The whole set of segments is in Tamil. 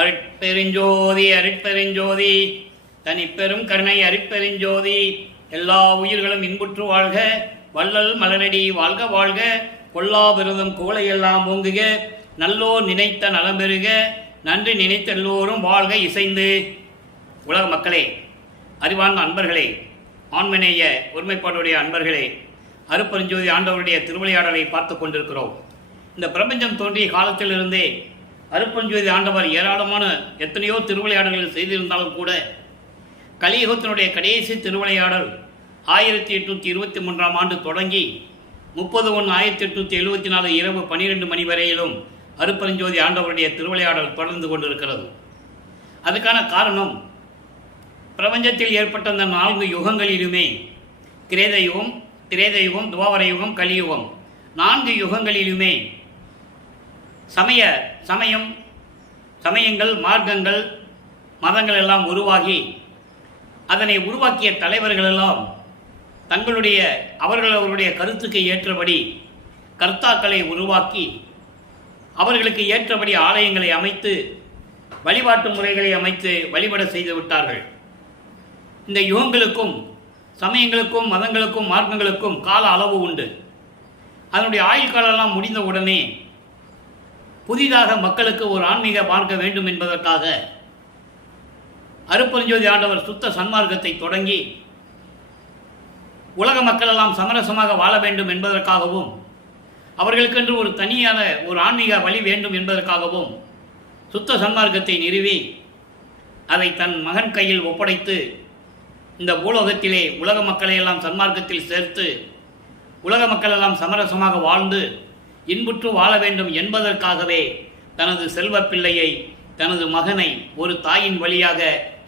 அருட்பெருஞ்சோதி அருட்பெருஞ்சோதி தனிப்பெரும் கருணை அருட்பெருஞ்சோதி. எல்லா உயிர்களும் இன்புற்று வாழ்க, வள்ளல் மலரடி வாழ்க வாழ்க. கொல்லா விரதம் கோளையெல்லாம் ஓங்குக, நல்லோர் நினைத்த நலம் பெறுக. நன்றி நினைத்த எல்லோரும் வாழ்க இசைந்து. உலக மக்களே, அறிவார்ந்த அன்பர்களே, ஆண்மநேய ஒருமைப்பாடுடைய அன்பர்களே, அருட்பெருஞ்சோதி ஆண்டவருடைய திருவிளையாடலை பார்த்து கொண்டிருக்கிறோம். இந்த பிரபஞ்சம் தோன்றிய காலத்திலிருந்தே அருட்பெருஞ்சோதி ஆண்டவர் ஏராளமான எத்தனையோ திருவிளையாடல்கள் செய்திருந்தாலும் கூட கலியுகத்தினுடைய கடைசி திருவிளையாடல் 1823ஆம் ஆண்டு தொடங்கி 30/1/1874 இரவு 12 மணி வரையிலும் அருட்பெருஞ்சோதி ஆண்டவருடைய திருவிளையாடல் தொடர்ந்து கொண்டிருக்கிறது. அதுக்கான காரணம், பிரபஞ்சத்தில் ஏற்பட்ட அந்த 4 யுகங்களிலுமே கிரேத யுகம், திரேத யுகம், துவாபர யுகம், கலியுகம் 4 யுகங்களிலுமே சமயங்கள், மார்க்கங்கள், மதங்கள் எல்லாம் உருவாகி அதனை உருவாக்கிய தலைவர்கள் எல்லாம் அவர்களுடைய கருத்துக்கு ஏற்றபடி கர்த்தாக்களை உருவாக்கி அவர்களுக்கு ஏற்றபடி ஆலயங்களை அமைத்து வழிபாட்டு முறைகளை அமைத்து வழிபட செய்து விட்டார்கள். இந்த யுகங்களுக்கும் சமயங்களுக்கும் மதங்களுக்கும் மார்க்கங்களுக்கும் கால அளவு உண்டு. அதனுடைய ஆயுள் காலெல்லாம் முடிந்த உடனே புதிதாக மக்களுக்கு ஒரு ஆன்மீக மார்க்க வேண்டும் என்பதற்காக அருட்பெருஞ்சோதி ஆண்டவர் சுத்த சன்மார்க்கத்தை தொடங்கி உலக மக்களெல்லாம் சமரசமாக வாழ வேண்டும் என்பதற்காகவும் அவர்களுக்கென்று ஒரு தனியான ஒரு ஆன்மீக வழி வேண்டும் என்பதற்காகவும் சுத்த சன்மார்க்கத்தை நிறுவி அதை தன் மகன் கையில் ஒப்படைத்து இந்த பூலோகத்திலே உலக மக்களையெல்லாம் சன்மார்க்கத்தில் சேர்த்து உலக மக்களெல்லாம் சமரசமாக வாழ்ந்து இன்புற்று வாழ வேண்டும் என்பதற்காகவே தனது செல்வ பிள்ளையை, தனது மகனை ஒரு தாயின் வழியாக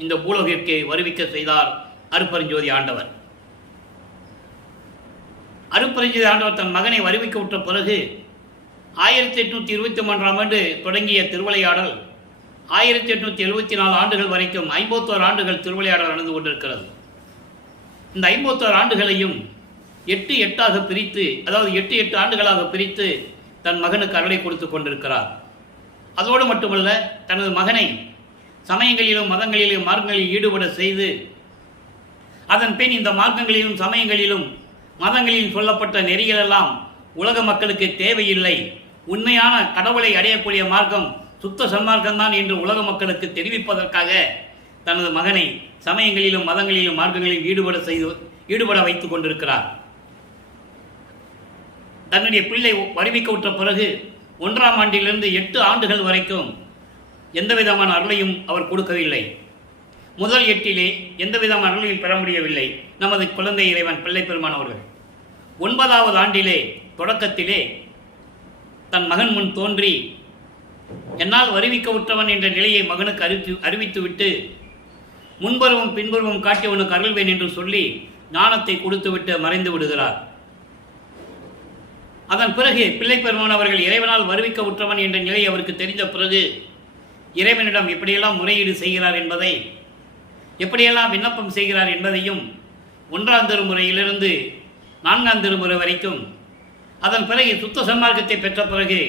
இந்த பூலோகிற்கு வருவிக்க செய்தார் அருட்பெருஞ்சோதி ஆண்டவர். அருட்பெருஞ்சோதி ஆண்டவர் தன் மகனை வருவிக்க விட்ட பிறகு 1823ஆம் ஆண்டு தொடங்கிய திருவிளையாடல் 1874 ஆண்டுகள் வரைக்கும் 51 ஆண்டுகள் திருவிளையாடல் நடந்து கொண்டிருக்கிறது. இந்த 51 ஆண்டுகளையும் 8 பிரித்து, அதாவது 8 ஆண்டுகளாக பிரித்து தன் மகனுக்கு அருளை கொடுத்து கொண்டிருக்கிறார். அதோடு மட்டுமல்ல, தனது மகனை சமயங்களிலும் மதங்களிலும் மார்க்கங்களில் ஈடுபட செய்து அதன் பின் இந்த மார்க்கங்களிலும் சமயங்களிலும் மதங்களிலும் சொல்லப்பட்ட நெறிகளெல்லாம் உலக மக்களுக்கு தேவையில்லை, உண்மையான கடவுளை அடையக்கூடிய மார்க்கம் சுத்த சன்மார்க்கம்தான் என்று உலக மக்களுக்கு தெரிவிப்பதற்காக தனது மகனை சமயங்களிலும் மதங்களிலும் மார்க்கங்களிலும் ஈடுபட வைத்துக் கொண்டிருக்கிறார். தன்னுடைய பிள்ளை வருவிக்க விட்ட பிறகு 1ஆம் ஆண்டிலிருந்து 8 ஆண்டுகள் வரைக்கும் எந்த விதமான அருளையும் அவர் கொடுக்கவில்லை. முதல் 8 எந்த விதமான அருளையும் பெற முடியவில்லை நமது குழந்தை இறைவன் பிள்ளை பெருமான் அவர்கள். 9வது ஆண்டிலே தொடக்கத்திலே தன் மகன் முன் தோன்றி என்னால் வருவிக்க விட்டவன் என்ற நிலையை மகனுக்கு அறிவித்துவிட்டு முன்பருவம் பின்பருவம் காட்டியவனுக்கு அருள்வேன் என்று சொல்லி ஞானத்தை கொடுத்துவிட்டு மறைந்து விடுகிறார். அதன் பிறகு பிள்ளை பெருமான் அவர்கள் இறைவனால் வருவிக்க உற்றவன் என்ற நிலை அவருக்கு தெரிந்த பிறகு இறைவனிடம் எப்படியெல்லாம் முறையீடு செய்கிறார் என்பதை, எப்படியெல்லாம் விண்ணப்பம் செய்கிறார் என்பதையும் 1ஆம் திருமுறையிலிருந்து 4ஆம் திருமுறை வரைக்கும், அதன் பிறகு சுத்த சன்மார்க்கத்தை பெற்ற பிறகு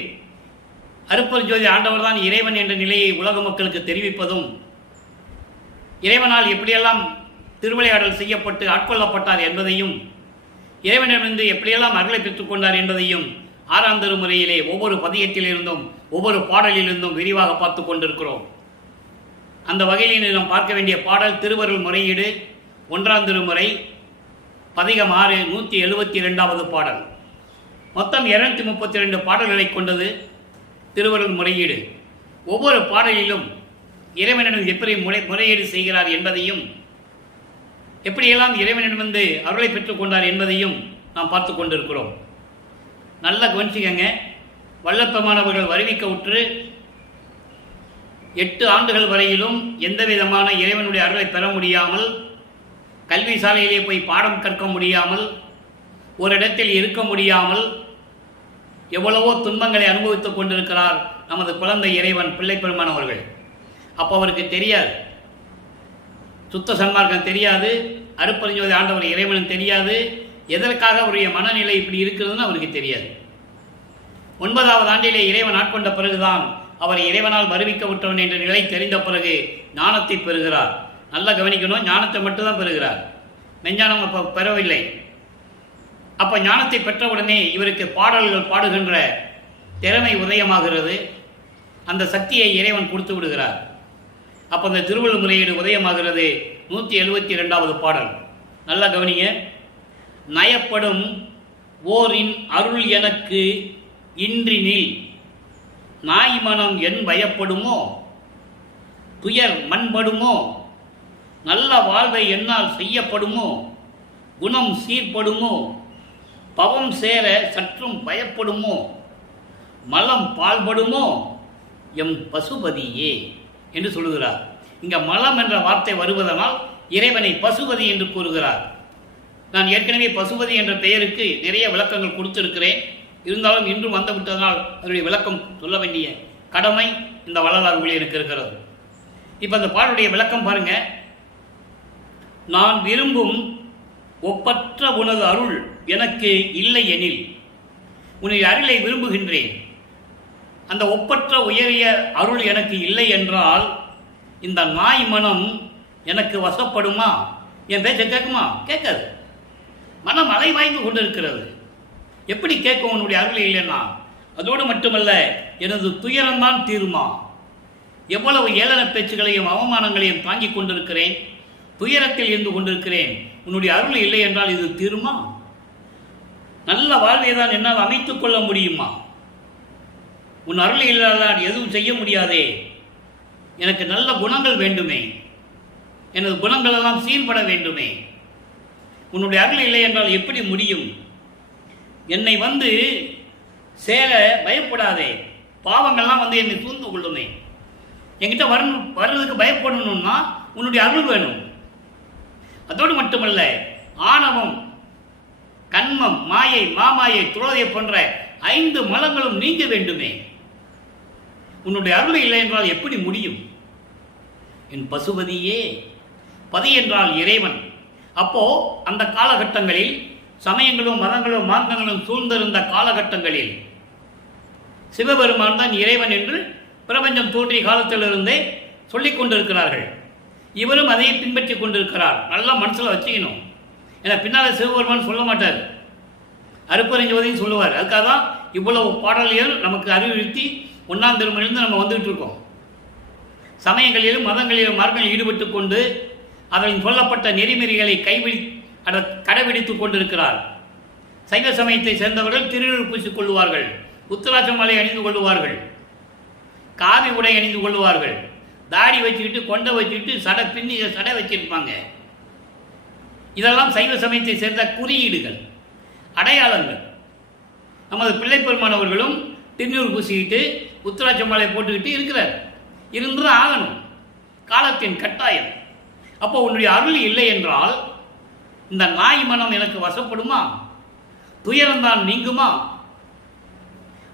அருட்பெருஞ்சோதி ஆண்டவர் தான் இறைவன் என்ற நிலையை உலக மக்களுக்கு தெரிவிப்பதும், இறைவனால் எப்படியெல்லாம் திருவிளையாடல் செய்யப்பட்டு ஆட்கொள்ளப்பட்டார் என்பதையும், இறைவனிடமிருந்து எப்படியெல்லாம் அருளை பெற்றுக்கொண்டார் என்பதையும் 6ஆம் திருமுறையிலே ஒவ்வொரு பதியத்திலிருந்தும் ஒவ்வொரு பாடலிலிருந்தும் விரிவாக பார்த்து கொண்டிருக்கிறோம். அந்த வகையில் நாம் பார்க்க வேண்டிய பாடல் திருவருள் முறையீடு 1ஆம் திருமுறை பதிகம் 6 172வது பாடல். மொத்தம் 232 பாடல்களை கொண்டது திருவருள் முறையீடு. ஒவ்வொரு பாடலிலும் இறைவனிடம் எப்படி முறையீடு செய்கிறார் என்பதையும், எப்படியெல்லாம் இறைவனிடமிருந்து அருளை பெற்றுக்கொண்டார் என்பதையும் நாம் பார்த்து கொண்டிருக்கிறோம். நல்ல கவனிச்சுக்கங்க. வல்லப்பெருமானவர்கள் வருவிக்க உற்று 8 ஆண்டுகள் வரையிலும் எந்த விதமான இறைவனுடைய அருளை பெற முடியாமல், கல்வி சாலையிலே போய் பாடம் கற்க முடியாமல், ஒரு இடத்தில் இருக்க முடியாமல் எவ்வளவோ துன்பங்களை அனுபவித்துக் கொண்டிருக்கிறார் நமது குழந்தை இறைவன் பிள்ளை பெருமான் அவர்கள். அப்போ அவருக்கு தெரியாது, சுத்த சன்மார்க்கம் தெரியாது, அருட்பெருஞ்சோதி ஆண்டவர் இறைவனும் தெரியாது, எதற்காக அவருடைய மனநிலை இப்படி இருக்கிறதுன்னு அவருக்கு தெரியாது. 9வது ஆண்டிலே இறைவன் ஆட்கொண்ட பிறகுதான் அவர் இறைவனால் வருவிக்க விட்டவன் என்ற நிலை தெரிந்த பிறகு ஞானத்தை பெறுகிறார். நல்லா கவனிக்கணும், ஞானத்தை மட்டும்தான் பெறுகிறார், மெஞ்ஞானம் அப்போ பெறவில்லை. அப்போ ஞானத்தை பெற்றவுடனே இவருக்கு பாடல்கள் பாடுகின்ற திறமை உதயமாகிறது. அந்த சக்தியை இறைவன் கொடுத்து விடுகிறார். அப்போ அந்த திருவள்ளுவர் முறையீடு உதயமாகிறது. 172வது பாடல் நல்லா கவனிங்க. நயப்படும் ஓரின் அருள் எனக்கு இன்றினில் நாய் மனம் என் பயப்படுமோ, துயர் மண்படுமோ, நல்ல வாழ்வை என்னால் செய்யப்படுமோ, குணம் சீர்படுமோ, பவம் சேர சற்றும் பயப்படுமோ, மலம் பால்படுமோ எம் பசுபதியே என்று சொல்லுகிறார். இங்க மலம் என்ற வார்த்தை வருவதனால் இறைவனை பசுபதி என்று கூறுகிறார். நான் ஏற்கனவே பசுபதி என்ற பெயருக்கு நிறைய விளக்கங்கள் கொடுத்திருக்கிறேன். இருந்தாலும் இன்றும் வந்துவிட்டதனால் அதனுடைய விளக்கம் சொல்ல வேண்டிய கடமை இந்த வள்ளலார் ஊழியருக்கு இருக்கிறது. இப்போ அந்த பாடலுடைய விளக்கம் பாருங்க. நான் விரும்பும் ஒப்பற்ற உனது அருள் எனக்கு இல்லை எனில், உன்னுடைய அருளை விரும்புகின்றேன், அந்த ஒப்பற்ற உயரிய அருள் எனக்கு இல்லை என்றால் இந்த நாய் மனம் எனக்கு வசப்படுமா? என் பேச்சை கேட்குமா? கேட்காது. மனம் அலைவாய்ந்து கொண்டிருக்கிறது. எப்படி கேட்கும் உன்னுடைய அருள் இல்லைன்னா? அதோடு மட்டுமல்ல, எனது துயரம்தான் தீருமா? எவ்வளவு ஏளன பேச்சுகளையும் அவமானங்களையும் தாங்கிக் கொண்டிருக்கிறேன், துயரத்தில் இருந்து கொண்டிருக்கிறேன். உன்னுடைய அருள் இல்லை என்றால் இது தீருமா? நல்ல வாழ்வை தான் என்னால் அமைத்துக் கொள்ள முடியுமா? உன் அருள் இல்லாதான் எதுவும் செய்ய முடியாதே. எனக்கு நல்ல குணங்கள் வேண்டுமே, எனது குணங்கள் எல்லாம் சீர்பட வேண்டுமே. உன்னுடைய அருள் இல்லை என்றால் எப்படி முடியும்? என்னை வந்து சேர பயப்படாதே. பாவங்கள்லாம் வந்து என்னை சூழ்ந்து கொள்ளுமே. என்கிட்ட வர்றதுக்கு பயப்படணும்னா உன்னுடைய அருள் வேணும். அதோடு மட்டுமல்ல, ஆணவம், கண்மம், மாயை, மாமாயை, துரோதை போன்ற 5 மலங்களும் நீங்க வேண்டுமே. உன்னுடைய அருள் இல்லை என்றால் எப்படி முடியும்? என் பசுபதியே. பதி என்றால் இறைவன். அப்போ அந்த காலகட்டங்களில் சமயங்களும் மதங்களும் மார்க்கங்களும் சூழ்ந்திருந்த காலகட்டங்களில் சிவபெருமான் தான் இறைவன் என்று பிரபஞ்சம் தோன்றிய காலத்திலிருந்தே சொல்லிக் கொண்டிருக்கிறார்கள். இவரும் அதை பின்பற்றி கொண்டிருக்கிறார். நல்லா மனசில் வச்சுக்கணும். ஏன்னா பின்னால் சிவபெருமான் சொல்ல மாட்டார், அருப்பறிஞ்சோதையும் சொல்லுவார். அதுக்காக தான் இவ்வளவு பாடல்கள் நமக்கு அறிவுறுத்தி 1ஆம் திருமுறையிலிருந்து நம்ம வந்துகிட்டு இருக்கோம். சமயங்களிலும் மதங்களிலும் மார்க்கங்களில் ஈடுபட்டு கொண்டு அதில் சொல்லப்பட்ட நெறிமுறைகளை கடைபிடித்துக் கொண்டிருக்கிறார். சைவ சமயத்தை சேர்ந்தவர்கள் திருநீர் பூசிக் கொள்வார்கள், உத்தராட்ச மாலை அணிந்து கொள்வார்கள், காவி உடை அணிந்து கொள்வார்கள், தாடி வச்சுக்கிட்டு கொண்டை வச்சுக்கிட்டு சடை பின்னி சடை வச்சிருப்பாங்க. இதெல்லாம் சைவ சமயத்தை சேர்ந்த குறியீடுகள், அடையாளங்கள். நமது பிள்ளை பெருமானவர்களும் திருநீர் பூசிக்கிட்டு உத்தராட்ச மாலை போட்டுக்கிட்டு இருக்கிறார். இருந்துதான் ஆகணும், காலத்தின் கட்டாயம். அப்போ உன்னுடைய அருள் இல்லை என்றால் இந்த நாய் மனம் எனக்கு வசப்படுமா? துயரம்தான் நீங்குமா?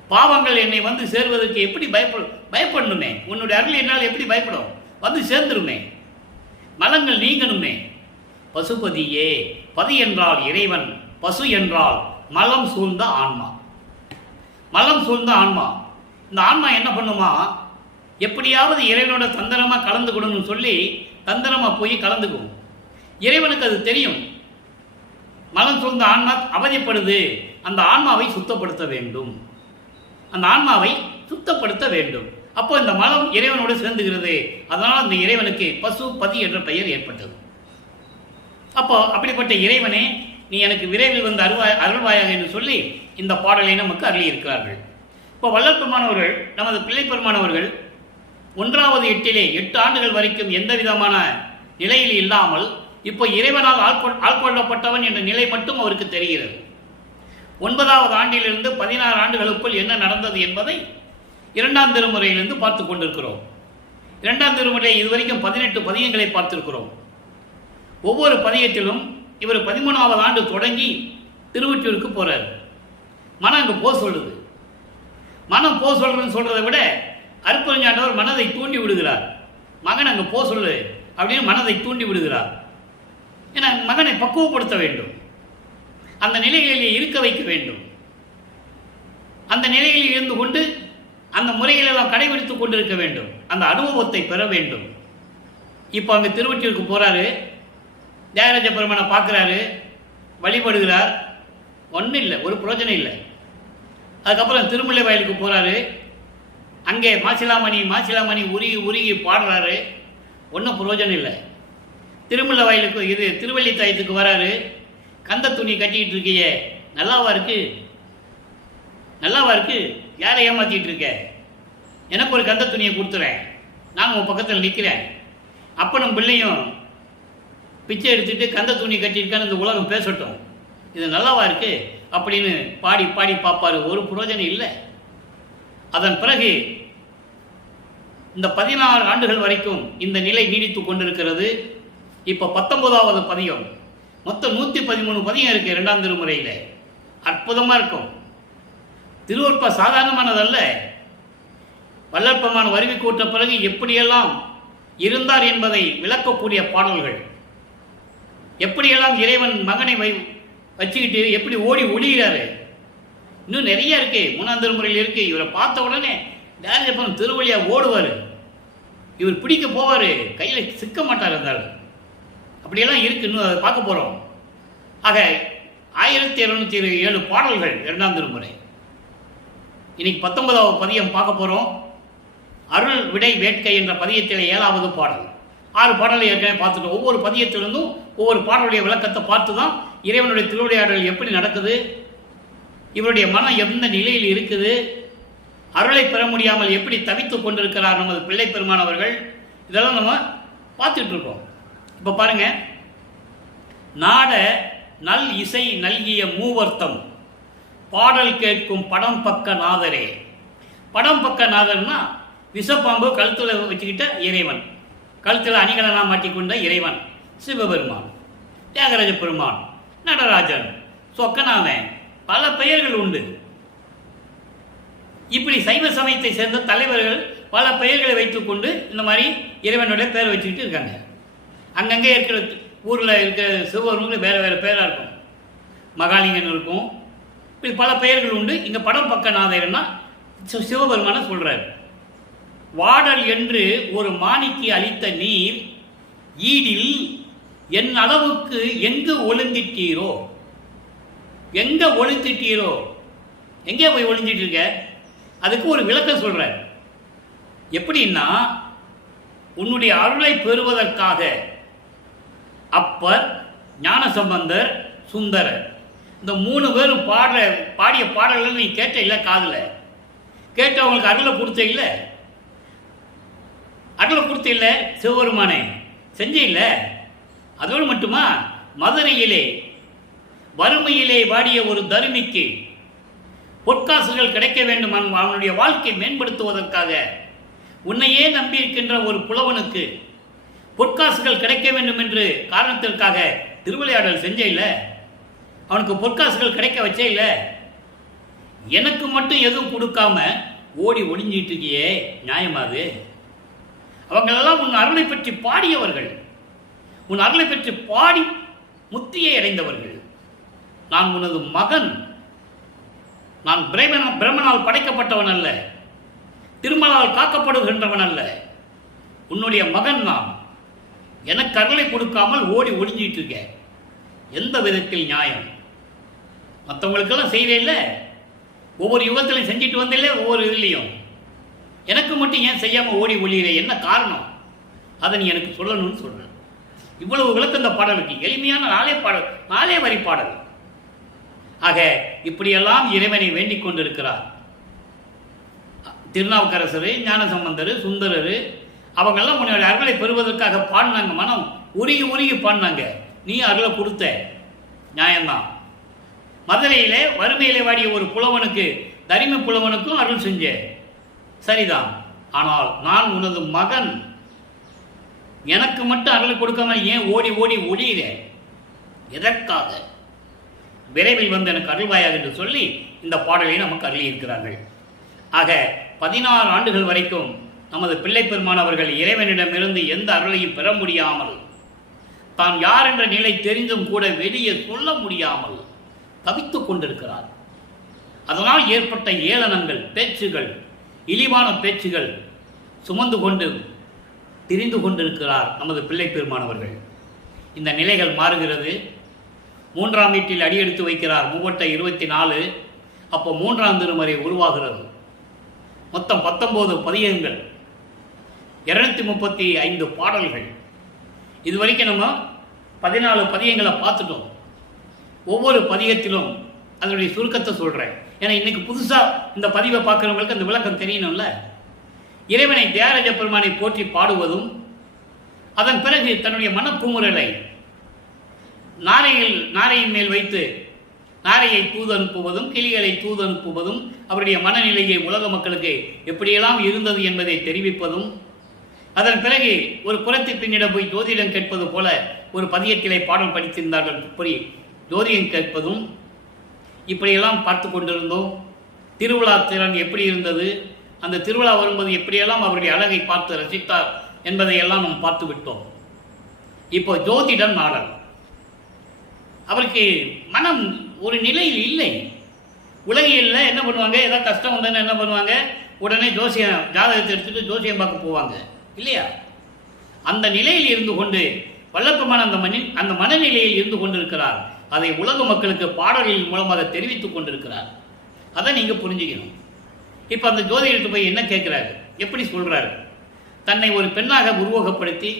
பாவங்கள் என்னை வந்து சேர்வதற்கு எப்படி பயப்படணுமே? உன்னுடைய அருள் என்னால் எப்படி பயப்படும்? வந்து சேர்ந்துருமே, மலங்கள் நீங்கணுமே. பசுபதியே. பதி என்றால் இறைவன், பசு என்றால் மலம் சூழ்ந்த ஆன்மா. மலம் சூழ்ந்த ஆன்மா. இந்த ஆன்மா என்ன பண்ணுமா? எப்படியாவது இறைவனோட தந்திரமா கலந்து கொடுன்னு சொல்லி தந்திரமா போய் கலந்துக்கும். இறைவனுக்கு அது தெரியும். மலம் சூழ்ந்த ஆன்மா அவதிப்படுது, அந்த ஆன்மாவை சுத்தப்படுத்த வேண்டும், அந்த ஆன்மாவை சுத்தப்படுத்த வேண்டும். அப்போ இந்த மலம் இறைவனோடு சேர்ந்துகிறது. அதனால் அந்த இறைவனுக்கு பசுபதி என்ற பெயர் ஏற்பட்டது. அப்போ அப்படிப்பட்ட இறைவனே, நீ எனக்கு விரைவில் வந்து அருள்வாயாக என்று சொல்லி இந்த பாடலை நமக்கு அருளி இருக்கிறார்கள். இப்போ வள்ளல் பெருமானவர்கள், நமது பிள்ளை பெருமானவர்கள் 1வது எட்டிலே 8 ஆண்டுகள் வரைக்கும் எந்த விதமான நிலையில் இல்லாமல் இப்போ இறைவனால் ஆட்கொள்ளப்பட்டவன் என்ற நிலை மட்டும் அவருக்கு தெரிகிறது. 9வது ஆண்டிலிருந்து 16 ஆண்டுகளுக்குள் என்ன நடந்தது என்பதை 2ஆம் திருமுறையிலிருந்து பார்த்து கொண்டிருக்கிறோம். 2ஆம் திருமுறை இதுவரைக்கும் 18 பதியங்களை பார்த்திருக்கிறோம். ஒவ்வொரு பதியத்திலும் இவர் 13வது ஆண்டு தொடங்கி திருவொற்றியூருக்கு போறார். மனம் அங்கே போக சொல்லுது. மனம் போக சொல்றதுன்னு சொல்றதை விட அருட்பெருஞ்சாண்டவர் மனதை தூண்டி விடுகிறார். மகன் அங்கே போக சொல்லு அப்படின்னு மனதை தூண்டி விடுகிறார். ஏன்னா மகனை பக்குவப்படுத்த வேண்டும், அந்த நிலைகளிலே இருக்க வைக்க வேண்டும். அந்த நிலையில் இருந்து கொண்டு அந்த முறைகளெல்லாம் கடைபிடித்துக் கொண்டிருக்க வேண்டும். அந்த அனுபவத்தை பெற வேண்டும். இப்போ அங்கே திருவொற்றியூருக்கு போகிறாரு, தியாகராஜ பெருமானை பார்க்குறாரு, வழிபடுகிறார். ஒன்றும் இல்லை, ஒரு பிரயோஜனம் இல்லை. அதுக்கப்புறம் திருமலை வயலுக்கு போகிறாரு, அங்கே மாசிலாமணி உருகி உருகி பாடுறாரு. ஒன்றும் பிரயோஜனம் இல்லை. திருமலை வயலுக்கு திருவள்ளி தாயத்துக்கு வராரு, கந்த துணி கட்டிக்கிட்டு இருக்கியே, நல்லாவா இருக்கு, யாரை ஏமாற்றிட்டு இருக்க, எனக்கு ஒரு கந்த துணியை கொடுத்துறேன், நான் உன் பக்கத்தில் நிற்கிறேன், அப்பனும் பிள்ளையும் பிச்சை எடுத்துட்டு கந்த துணி கட்டியிருக்கான்னு இந்த உலகம் பேசட்டும், இது நல்லாவா இருக்கு அப்படின்னு பாடி பாடி பார்ப்பாரு. ஒரு பிரயோஜனம் இல்லை. அதன் பிறகு இந்த 16 ஆண்டுகள் வரைக்கும் இந்த நிலை நீடித்து கொண்டிருக்கிறது. இப்போ 19வது பதியம், மொத்தம் 113 பதியம் இருக்கு 2ஆம் திருமுறையில். அற்புதமாக இருக்கும். திருவருட்பா சாதாரணமானதல்ல. வல்லற்பெருமான் வருவிக்கு விட்ட பிறகு எப்படியெல்லாம் இருந்தார் என்பதை விளக்கக்கூடிய பாடல்கள். எப்படியெல்லாம் இறைவன் மகனை வச்சுக்கிட்டு எப்படி ஓடி ஒளிகிறாரு. இன்னும் நிறைய இருக்கு, 3ஆம் திருமுறையில் இருக்கு. இவரை பார்த்த உடனே தியாகராஜ திருவழியா ஓடுவார், இவர் பிடிக்க போவார், கையில் சிக்க மாட்டார். இருந்தாலும் அப்படியெல்லாம் இருக்கு. இன்னும் அதை பார்க்க போகிறோம். ஆக 1707 பாடல்கள் 2ஆம் திருமுறை. இன்னைக்கு 19வது பதியம் பார்க்க போகிறோம். அருள் விடை வேட்கை என்ற பதியத்தில் 7வது பாடல். 6 பாடலை ஏற்கனவே பார்த்துட்டோம். ஒவ்வொரு பதியத்திலிருந்தும் ஒவ்வொரு பாடலுடைய விளக்கத்தை பார்த்து தான் இறைவனுடைய திருவிளையாடல் எப்படி நடக்குது, இவருடைய மனம் எந்த நிலையில் இருக்குது, அருளை பெற முடியாமல் எப்படி தவித்துக் கொண்டிருக்கிறார் நமது பிள்ளை பெருமானவர்கள், இதெல்லாம் நம்ம பார்த்துட்டு இருக்கோம். இப்போ பாருங்க, நாட நல் இசை நல்கிய மூவர்த்தம் பாடல் கேட்கும் படம் பக்க நாதரே. படம் பக்க நாதர்னா விஷப்பாம்பு கழுத்தில் வச்சுக்கிட்ட இறைவன், கழுத்தில் அணிகலனா மாட்டிக்கொண்ட இறைவன் சிவபெருமான், தியாகராஜ பெருமான், நடராஜன், சொக்கநாதன், பல பெயர்கள் உண்டு. இப்படி சைவ சமயத்தை சேர்ந்த தலைவர்கள் பல பெயர்களை வைத்துக்கொண்டு இந்த மாதிரி இறைவனுடைய பெயர் வச்சுக்கிட்டு இருக்காங்க. அங்கங்கே இருக்கிற ஊரில் இருக்கிற சிவபெருமானுக்கு வேறு வேறு பெயராக இருக்கும். மகாலிங்கன் இருக்கும், இப்படி பல பெயர்கள் உண்டு. இங்கே படம் பக்க நாதர்னா சிவபெருமான சொல்கிறார். வாடல் என்று ஒரு மாணிக்கு அளித்த நீர் ஈடில் என் அளவுக்கு எங்கு ஒளிந்திட்டீரோ. எங்கே ஒளிந்திட்டீரோ, எங்கே போய் ஒளிஞ்சிட்டு இருக்க, அதுக்கு ஒரு விளக்கம் சொல்கிறார். எப்படின்னா, உன்னுடைய அருளை பெறுவதற்காக அப்பர், ஞானசம்பந்தர், சுந்தரர் இந்த 3 பேரும் பாடிய பாடல்கள் நீ கேட்ட இல்லை, காதில் கேட்டவங்களுக்கு அருளை கொடுத்த இல்லை, அருளை கொடுத்த இல்லை, சிவபெருமானே செஞ்ச இல்லை. அதோடு மட்டுமா, மதுரையிலே வறுமையிலே வாடிய ஒரு தருமிக்கு பொற்காசுகள் கிடைக்க வேண்டும், அவனுடைய வாழ்க்கை மேம்படுத்துவதற்காக உன்னையே நம்பியிருக்கின்ற ஒரு புலவனுக்கு பொற்காசுகள் கிடைக்க வேண்டும் என்று காரணத்திற்காக திருவிளையாடல் செஞ்ச இல்லை, அவனுக்கு பொற்காசுகள் கிடைக்க வச்சே இல்லை. எனக்கு மட்டும் எதுவும் கொடுக்காம ஓடி ஒளிஞ்சிட்டு இருக்கியே, நியாயமாது? அவங்களெல்லாம் உன் அருளை பற்றி பாடியவர்கள், உன் அருளை பற்றி பாடி முத்தியை அடைந்தவர்கள். நான் உனது மகன், நான் பிரம்மனால் படைக்கப்பட்டவன் அல்ல, திருமலால் காக்கப்படுகின்றவன் அல்ல, உன்னுடைய மகன் நான். எனக்கு அருளை கொடுக்காமல் ஓடி ஒளிஞ்சிட்டு இருக்க, எந்த விதத்தில் நியாயம்? மற்றவங்களுக்கெல்லாம் செய்வே இல்லை, ஒவ்வொரு யுகத்திலையும் செஞ்சுட்டு வந்தில்லை, ஒவ்வொரு இதுலேயும் எனக்கு மட்டும் ஏன் செய்யாமல் ஓடி ஒளியிற, என்ன காரணம்? அதை நீ எனக்கு சொல்லணும்னு சொல்கிறேன். இவ்வளவு விளக்கம் இந்த பாடலுக்கு. எளிமையான 4 வரி பாடல். ஆக இப்படியெல்லாம் இறைவனை வேண்டிக் கொண்டிருக்கிறார். திருநாவுக்கரசர், ஞானசம்பந்தர், சுந்தரர் அவங்கெல்லாம் உன்னுடைய அருளை பெறுவதற்காக பாடினாங்க. மனம் உருகி உருகி பாடினாங்க. நீ அருளை கொடுத்த, நியாயம்தான். மதுரையிலே வறுமையிலே வாடிய ஒரு புலவனுக்கு, தரிம புலவனுக்கும் அருள் செஞ்ச, சரிதான். ஆனால் நான் உனது மகன், எனக்கு மட்டும் அருளை கொடுக்காம ஏன் ஓடி ஓடி ஒளியிற, எதற்காக? விரைவில் வந்து எனக்கு அருள்வாயாக என்று சொல்லி இந்த பாடலை நமக்கு அருளி இருக்கிறார்கள். ஆக 16 ஆண்டுகள் வரைக்கும் நமது பிள்ளை பெருமானவர்கள் இறைவனிடமிருந்து எந்த அருளையும் பெற முடியாமல், தான் யார் என்ற நிலை தெரிந்தும் கூட வெளியே சொல்ல முடியாமல் தவித்துக் கொண்டிருக்கிறார். அதனால் ஏற்பட்ட ஏளனங்கள், பேச்சுகள், இழிவான பேச்சுகள் சுமந்து கொண்டு திரிந்து கொண்டிருக்கிறார் நமது பிள்ளை பெருமானவர்கள். இந்த நிலைகள் மாறுகிறது. 3ஆம் வீட்டில் அடியெடுத்து வைக்கிறார். மூவட்ட 24. அப்போ 3ஆம் திருமுறை உருவாகிறது. மொத்தம் 19 பதிகங்கள், 235 பாடல்கள். இதுவரைக்கும் நம்ம 14 பதிகங்களை பார்த்துட்டோம். ஒவ்வொரு பதிகத்திலும் அதனுடைய சுருக்கத்தை சொல்கிறேன். ஏன்னா இன்னைக்கு புதுசாக இந்த பதிவை பார்க்குறவங்களுக்கு அந்த விளக்கம் தெரியணும்ல. இறைவனை தியாகராஜ பெருமானை போற்றி பாடுவதும், அதன் பிறகு தன்னுடைய மனக்குமுறலை நாரையின் மேல் வைத்து நாரையை தூது அனுப்புவதும், கிளிகளை தூது அனுப்புவதும், அவருடைய மனநிலையை உலக மக்களுக்கு எப்படியெல்லாம் இருந்தது என்பதை தெரிவிப்பதும், அதன் பிறகு ஒரு புறத்து பின்னிடம் போய் ஜோதிடம் கேட்பது போல ஒரு பதியத்திலே பாடல் படித்திருந்தார்கள், இப்படி ஜோதிடம் கேட்பதும், இப்படியெல்லாம் பார்த்து கொண்டிருந்தோம். திருவிழா திறன் எப்படி இருந்தது, அந்த திருவிழா வரும்போது எப்படியெல்லாம் அவருடைய அழகை பார்த்து ரசித்தார் என்பதையெல்லாம் நாம் பார்த்து விட்டோம். இப்போ ஜோதிடம் நாடல். அவருக்கு மனம் ஒரு நிலையில் இல்லை. உலகியலில் என்ன பண்ணுவாங்க, ஏதாவது கஷ்டம் வந்ததுன்னு என்ன பண்ணுவாங்க, உடனே ஜோசியம் ஜாதகத்தை எடுத்துட்டு ஜோசியம் பார்க்க போவாங்க இல்லையா? அந்த நிலையில் இருந்து கொண்டு வல்லப்பெருமான் அந்த மனநிலையில் இருந்து கொண்டிருக்கிறார். அதை உலக மக்களுக்கு பாடல்களின் மூலமாக தெரிவித்துக் கொண்டிருக்கிறார். அதை நீங்க புரிஞ்சுக்கணும். இப்ப அந்த ஜோதிடத்தை போய் என்ன கேட்கிறாரு, எப்படி சொல்றாரு, தன்னை ஒரு பெண்ணாக உருவகப்படுத்தி,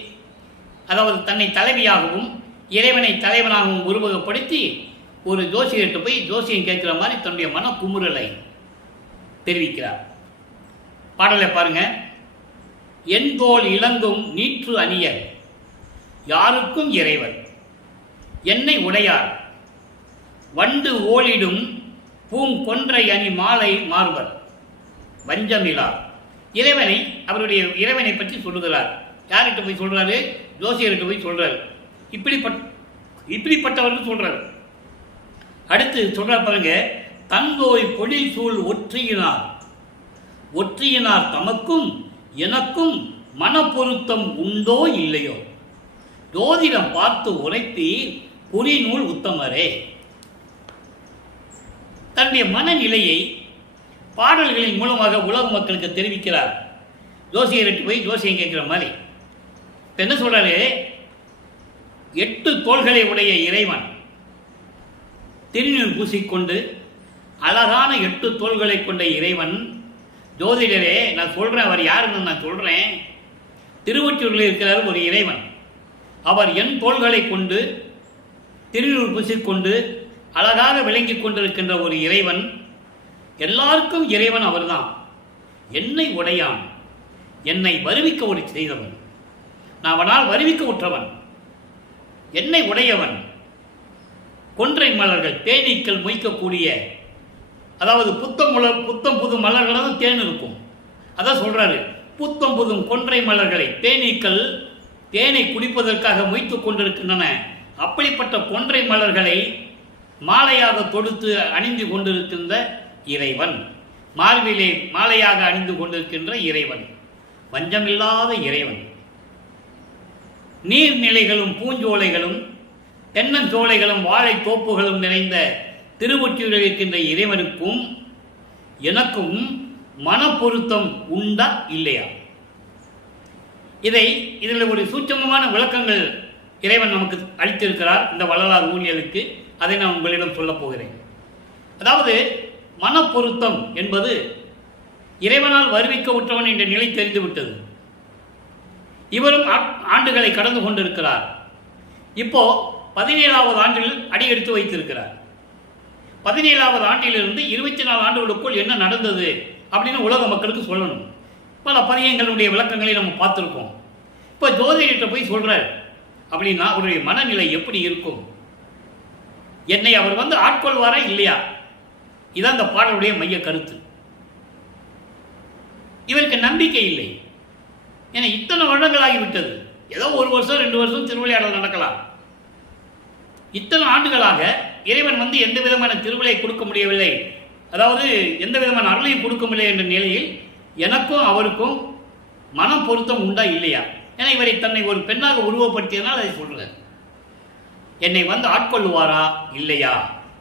அதாவது தன்னை தலைவியாகவும் இறைவனை தலைவனாகவும் உருவகப்படுத்தி ஒரு ஜோசியர்கிட்ட போய் ஜோசியம் கேட்கிற மாதிரி தன்னுடைய மன குமுறலை தெரிவிக்கிறார். பாடலை பாருங்க. என் தோல் இளங்கும் நீற்று அணியர் யாருக்கும் இறைவர் என்னை உடையார் வண்டு ஓலிடும் பூங்கொன்றை அணி மாலை மாறுவர் வஞ்சமிலார். இறைவனை பற்றி சொல்லுகிறார். யார்கிட்ட போய் சொல்றாரு? ஜோசியர்கிட்ட போய் சொல்றாரு. இப்படிப்பட்டவர்கள் சொல்றாரு. அடுத்து சொல்ற பாருங்க. தங்கோய் பொழில் சூழ் ஒற்றியினார் தமக்கும் எனக்கும் மன பொருத்தம் உண்டோ இல்லையோ ஜோதிடம் பார்த்து உரைத்தீர் குறிநூல் உத்தமரே. தன்னுடைய மனநிலையை பாடல்களின் மூலமாக உலக மக்களுக்கு தெரிவிக்கிறார். ஜோசியர்கிட்ட போய் ஜோசியம் கேட்கிற மாதிரி. என்ன சொல்றாரு? 8 தோள்களை உடைய இறைவன் திருநீர் பூசிக்கொண்டு அழகான 8 தோள்களை கொண்ட இறைவன். ஜோதிடரே, நான் சொல்றேன், அவர் யாருன்னு நான் சொல்றேன். திருவொற்றியூரில் இருக்கிறார் ஒரு இறைவன். அவர் என் தோள்களை கொண்டு திருநீர் பூசிக்கொண்டு அழகாக விளங்கி கொண்டிருக்கின்ற ஒரு இறைவன். எல்லாருக்கும் இறைவன் அவர்தான். என்னை உடையான், என்னை வருவிக்க ஒரு செய்தவன், நான் அவனால் வருவிக்க உற்றவன், என்னை உடையவன். கொன்றை மலர்கள் தேனீக்கள் மொய்க்கக்கூடிய, அதாவது புத்தம் புது மலர்களாக தேன் இருக்கும். அதான் சொல்றாரு, புத்தம் புதும் கொன்றை மலர்களை தேனீக்கள் தேனை குடிப்பதற்காக மொய்த்துக் கொண்டிருக்கின்றன. அப்படிப்பட்ட கொன்றை மலர்களை மாலையாக தொடுத்து அணிந்து கொண்டிருக்கின்ற இறைவன், மார்பிலே மாலையாக அணிந்து கொண்டிருக்கின்ற இறைவன், வஞ்சமில்லாத இறைவன். நீர்நிலைகளும் பூஞ்சோலைகளும் தென்னஞ்சோலைகளும் வாழை தோப்புகளும் நிறைந்த திருவொற்றியூரில் இருக்கின்ற இறைவனுக்கும் எனக்கும் மன பொருத்தம் உண்டா இல்லையா? இதில் ஒரு சூட்சமமான விளக்கங்கள் இறைவன் நமக்கு அளித்திருக்கிறார் இந்த வள்ளலார் ஊழியலுக்கு. அதை நான் உங்களிடம் சொல்லப் போகிறேன். அதாவது மனப்பொருத்தம் என்பது இறைவனால் வருவிக்க உற்றவன் என்ற நிலை தெரிந்துவிட்டது. இவரும் ஆண்டுகளை கடந்து கொண்டிருக்கிறார். இப்போ 17வது ஆண்டில் அடியெடுத்து வைத்திருக்கிறார். 17வது ஆண்டிலிருந்து 24 ஆண்டுகளுக்குள் என்ன நடந்தது அப்படின்னு உலக மக்களுக்கு சொல்லணும். பல பதியங்களுடைய விளக்கங்களை நம்ம பார்த்துருக்கோம். இப்போ ஜோதிடத்தை போய் சொல்றார் அப்படின்னா அவருடைய மனநிலை எப்படி இருக்கும்? என்னை அவர் ஆட்கொள்வாரா இல்லையா? இதான் இந்த பாடலுடைய மைய கருத்து. இவருக்கு நம்பிக்கை இல்லை. ஏன்னா இத்தனை வருடங்கள் ஆகிவிட்டது. ஏதோ 1 வருஷம் 2 வருஷம் திருவிளையாடல் நடக்கலாம். இத்தனை ஆண்டுகளாக இறைவன் எந்த விதமான திருவிழை கொடுக்க முடியவில்லை, அதாவது எந்த விதமான அருளையும் கொடுக்க முடியவில்லை என்ற நிலையில் எனக்கும் அவருக்கும் மனம் பொருத்தம் உண்டா இல்லையா? ஏன்னா இவரை தன்னை ஒரு பெண்ணாக உருவப்படுத்தியதனால் அதை சொல்றார். என்னை ஆட்கொள்ளுவாரா இல்லையா,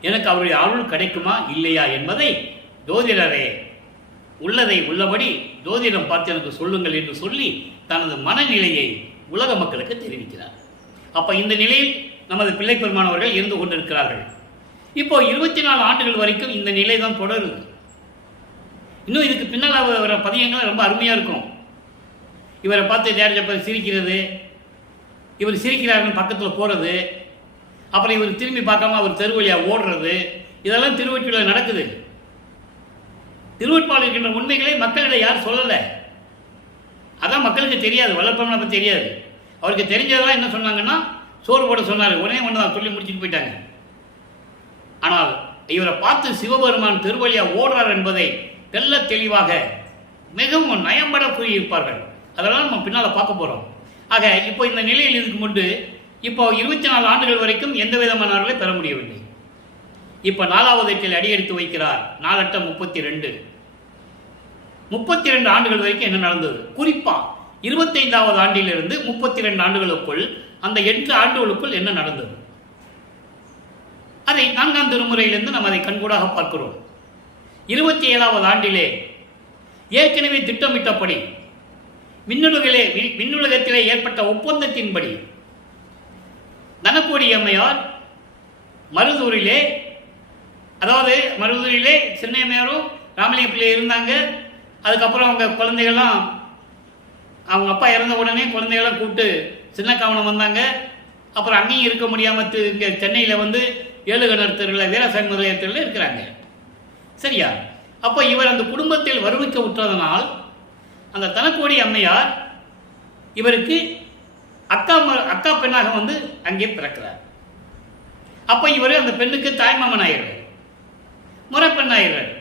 எனக்கு அவருடைய அருள் கிடைக்குமா இல்லையா என்பதை ஜோதிடரே உள்ளதை உள்ளபடி ஜோதிடம் பார்த்து எனக்கு சொல்லுங்கள் என்று சொல்லி தனது மனநிலையை உலக மக்களுக்கு தெரிவிக்கிறார். அப்போ இந்த நிலையில் நமது பிள்ளை பெருமானவர்கள் இருந்து கொண்டிருக்கிறார்கள். இப்போ 24 ஆண்டுகள் வரைக்கும் இந்த நிலை தான் தொடருது. இன்னும் இதுக்கு பின்னால் வர பதியங்கள் ரொம்ப அருமையாக இருக்கும். இவரை பார்த்து டேரக்டர் சிரிக்கிறது, இவர் சிரிக்கிறாருன்னு பக்கத்தில் போகிறது, அப்புறம் இவர் திரும்பி பார்க்காம அவர் தெருவழியாக ஓடுறது, இதெல்லாம் திருவொற்றியூரில் நடக்குது. திருவொற்றியூரில் இருக்கின்ற உண்மைகளை மக்களிடம் யார் சொல்லலை. அதான் மக்களுக்கு தெரியாது, வளர்ப்பவனை பற்றி தெரியாது. அவருக்கு தெரிஞ்சதெல்லாம் என்ன சொன்னாங்கன்னா சோறு போட சொன்னார், உடனே ஒன்று தான் சொல்லி முடிச்சுட்டு போயிட்டாங்க. ஆனால் இவரை பார்த்து சிவபெருமான் திருவழியாக ஓடுறார் என்பதை தெல்ல தெளிவாக மிகவும் நயம்பட கூறியிருப்பார்கள். அதெல்லாம் நம்ம பின்னால் பார்க்க போகிறோம். ஆக இப்போ இந்த நிலையில் இதுக்கு முன்பு இப்போ 24 ஆண்டுகள் வரைக்கும் எந்த விதமானவர்களை பெற முடியவில்லை. இப்போ 4வது எட்டில் அடியெடுத்து வைக்கிறார். 4 32 ஆண்டுகள் வரைக்கும் என்ன நடந்தது? குறிப்பாக 25வது ஆண்டிலிருந்து 32 ஆண்டுகளுக்குள் அந்த 8 ஆண்டுகளுக்குள் என்ன நடந்தது? அதை 4ஆம் திருமுறையிலிருந்து நாம் அதை கண்கூடாக பார்க்கிறோம். 27வது ஆண்டிலே ஏற்கனவே திட்டமிட்டபடி விண்ணுலகத்திலே ஏற்பட்ட ஒப்பந்தத்தின்படி தனக்கோடி அம்மையார் மருதூரிலே, அதாவது மருதூரிலே சின்னையம்மையாரும் ராமலிங்க பிள்ளை இருந்தாங்க. அதுக்கப்புறம் அவங்க குழந்தைகள்லாம் அவங்க அப்பா இறந்த உடனே குழந்தைகள்லாம் கூப்பிட்டு சின்ன காவனம் வந்தாங்க. அப்புறம் அங்கேயும் இருக்க முடியாமல் இங்கே சென்னையில் வந்து ஏழுகணர் தெருவில் வீரசாமி முதலியார் தெருவில் இருக்கிறாங்க. சரியா? அப்போ இவர் அந்த குடும்பத்தில் வருவிக்க விட்டதனால் அந்த தனக்கோடி அம்மையார் இவருக்கு அக்கா பெண்ணாக வந்து அங்கே பிறக்கிறார். அப்போ இவர் அந்த பெண்ணுக்கு தாய்மாமன் ஆயிடுறார், முறைப்பெண் ஆயிடுறார்.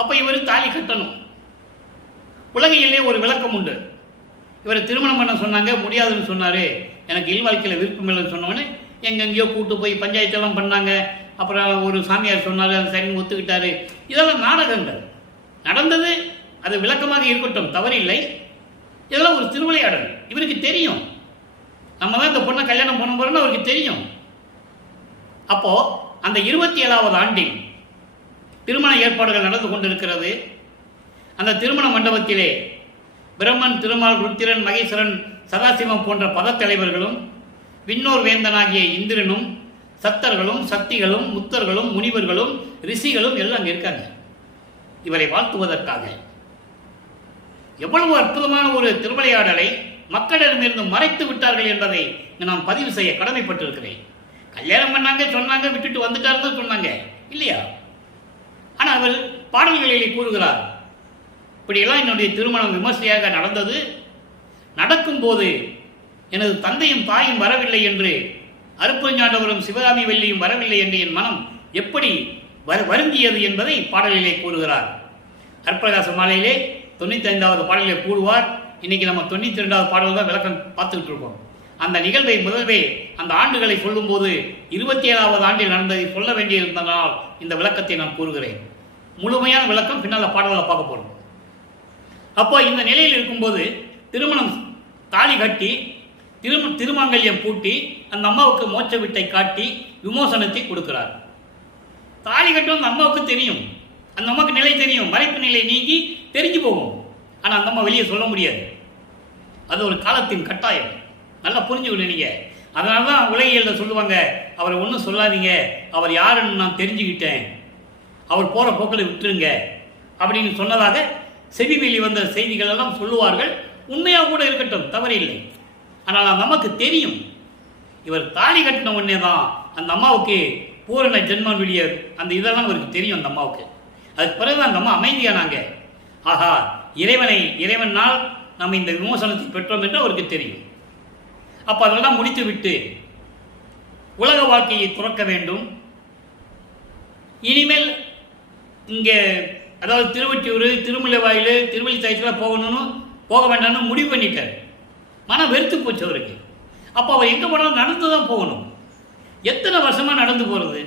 அப்போ இவர் தாலி கட்டணும். உலகையிலே ஒரு விளக்கம் உண்டு. இவரை திருமணம் பண்ண சொன்னாங்க, முடியாதுன்னு சொன்னார். எனக்கு இல்வாழ்க்கையில் விருப்பம் இல்லைன்னு சொன்னோன்னே எங்கெங்கேயோ கூட்டு போய் பஞ்சாயத்தெல்லாம் பண்ணாங்க. அப்புறம் ஒரு சாமியார் சொன்னார், அந்த சரின்னு ஒத்துக்கிட்டாரு. இதெல்லாம் நாடகங்கள் நடந்தது. அது விளக்கமாக இருக்கட்டும், தவறில்லை. இதெல்லாம் ஒரு திருவிளையாடல். இவருக்கு தெரியும் நம்ம தான் இந்த பொண்ணை கல்யாணம் பண்ண போறோம்னு அவருக்கு தெரியும். அப்போ அந்த 27வது ஆண்டில் திருமண ஏற்பாடுகள் நடந்து கொண்டிருக்கிறது. அந்த திருமண மண்டபத்திலே பிரம்மன், திருமால், ருத்திரன், மகேஸ்வரன், சதாசிவம் போன்ற பதத்தலைவர்களும் விண்ணோர் வேந்தனாகிய இந்திரனும் சத்தர்களும் சக்திகளும் முத்தர்களும் முனிவர்களும் ரிஷிகளும் எல்லாம் அங்கே இருக்காங்க இவரை வாழ்த்துவதற்காக. எவ்வளவு அற்புதமான ஒரு திருவிளையாடலை மக்களிடமிருந்து மறைத்து விட்டார்கள் என்பதை நான் பதிவு செய்ய கடமைப்பட்டிருக்கிறேன். கல்யாணம் பண்ணாங்க, சொன்னாங்க, விட்டுட்டு வந்துட்டாருன்னு சொன்னாங்க இல்லையா? ஆனால் அவர் பாடல்களிலே கூறுகிறார், இப்படியெல்லாம் என்னுடைய திருமணம் விமர்சையாக நடந்தது. நடக்கும்போது எனது தந்தையும் தாயும் வரவில்லை என்று, அருப்பஞ்சாண்டவரும் சிவகாமி வெள்ளியும் வரவில்லை என்று என் மனம் எப்படி வருந்தியது என்பதை பாடலிலே கூறுகிறார். அற்பகாச மாலையிலே 95வது பாடலிலே கூறுவார். இன்னைக்கு நம்ம 92வது பாடல் தான் விளக்கம் பார்த்துக்கிட்டு இருக்கோம். அந்த நிகழ்வை முதல்வே அந்த ஆண்டுகளை சொல்லும்போது 27வது ஆண்டில் நடந்ததை சொல்ல வேண்டியிருந்தனால் இந்த விளக்கத்தை நான் கூறுகிறேன். முழுமையான விளக்கம் பின்னால் பாடல்களை பார்க்க போறோம். அப்போ இந்த நிலையில் இருக்கும்போது திருமணம் தாலி கட்டி திருமாங்கல்யம் பூட்டி அந்த அம்மாவுக்கு மோட்ச விட்டை காட்டி விமோசனத்தை கொடுக்கிறார். தாலி கட்டும் அந்த அம்மாவுக்கு தெரியும், அந்த அம்மாவுக்கு நிலை தெரியும், மறைப்பு நிலை நீங்கி தெரிஞ்சு போகும். ஆனால் அந்த அம்மா வெளியே சொல்ல முடியாது. அது ஒரு காலத்தின் கட்டாயம். நல்லா புரிஞ்சுக்கணும் நீங்க. அதனால தான் உலகியல்ல சொல்லுவாங்க, அவரை ஒன்றும் சொல்லாதீங்க, அவர் யாருன்னு நான் தெரிஞ்சுக்கிட்டேன், அவர் போகிற போக்கில் விட்டுருங்க அப்படின்னு சொன்னதாக செவி வெளிவந்த செய்திகள் எல்லாம் சொல்லுவார்கள். உண்மையாக கூட இருக்கட்டும், தவறில்லை. ஆனால் அந்த அம்மாவுக்கு தெரியும், இவர் தாலி கட்டின உடனே தான் அந்த அம்மாவுக்கு பூரண ஜென்மனுடைய அந்த இதெல்லாம் அவருக்கு தெரியும். அந்த அம்மாவுக்கு அதுக்கு பிறகுதான் அந்த அம்மா அமைதியானாங்க. ஆஹா, இறைவனால் நம்ம இந்த விமோசனத்தை பெற்றோம் என்று அவருக்கு தெரியும். அப்போ அதெல்லாம் முடித்து விட்டு உலக வாழ்க்கையை துறக்க வேண்டும். இனிமேல் இங்கே அதாவது திருவொற்றியூர், திருமலைவாயில், திருவள்ளித்தாயத்தில் போக வேண்டாம்னு முடிவு பண்ணிட்டார். மனம் வெறுத்து போச்சு அவருக்கு. அப்போ அவர் எங்கே போனாலும் நடந்து தான் போகணும். எத்தனை வருஷமாக நடந்து போகிறது?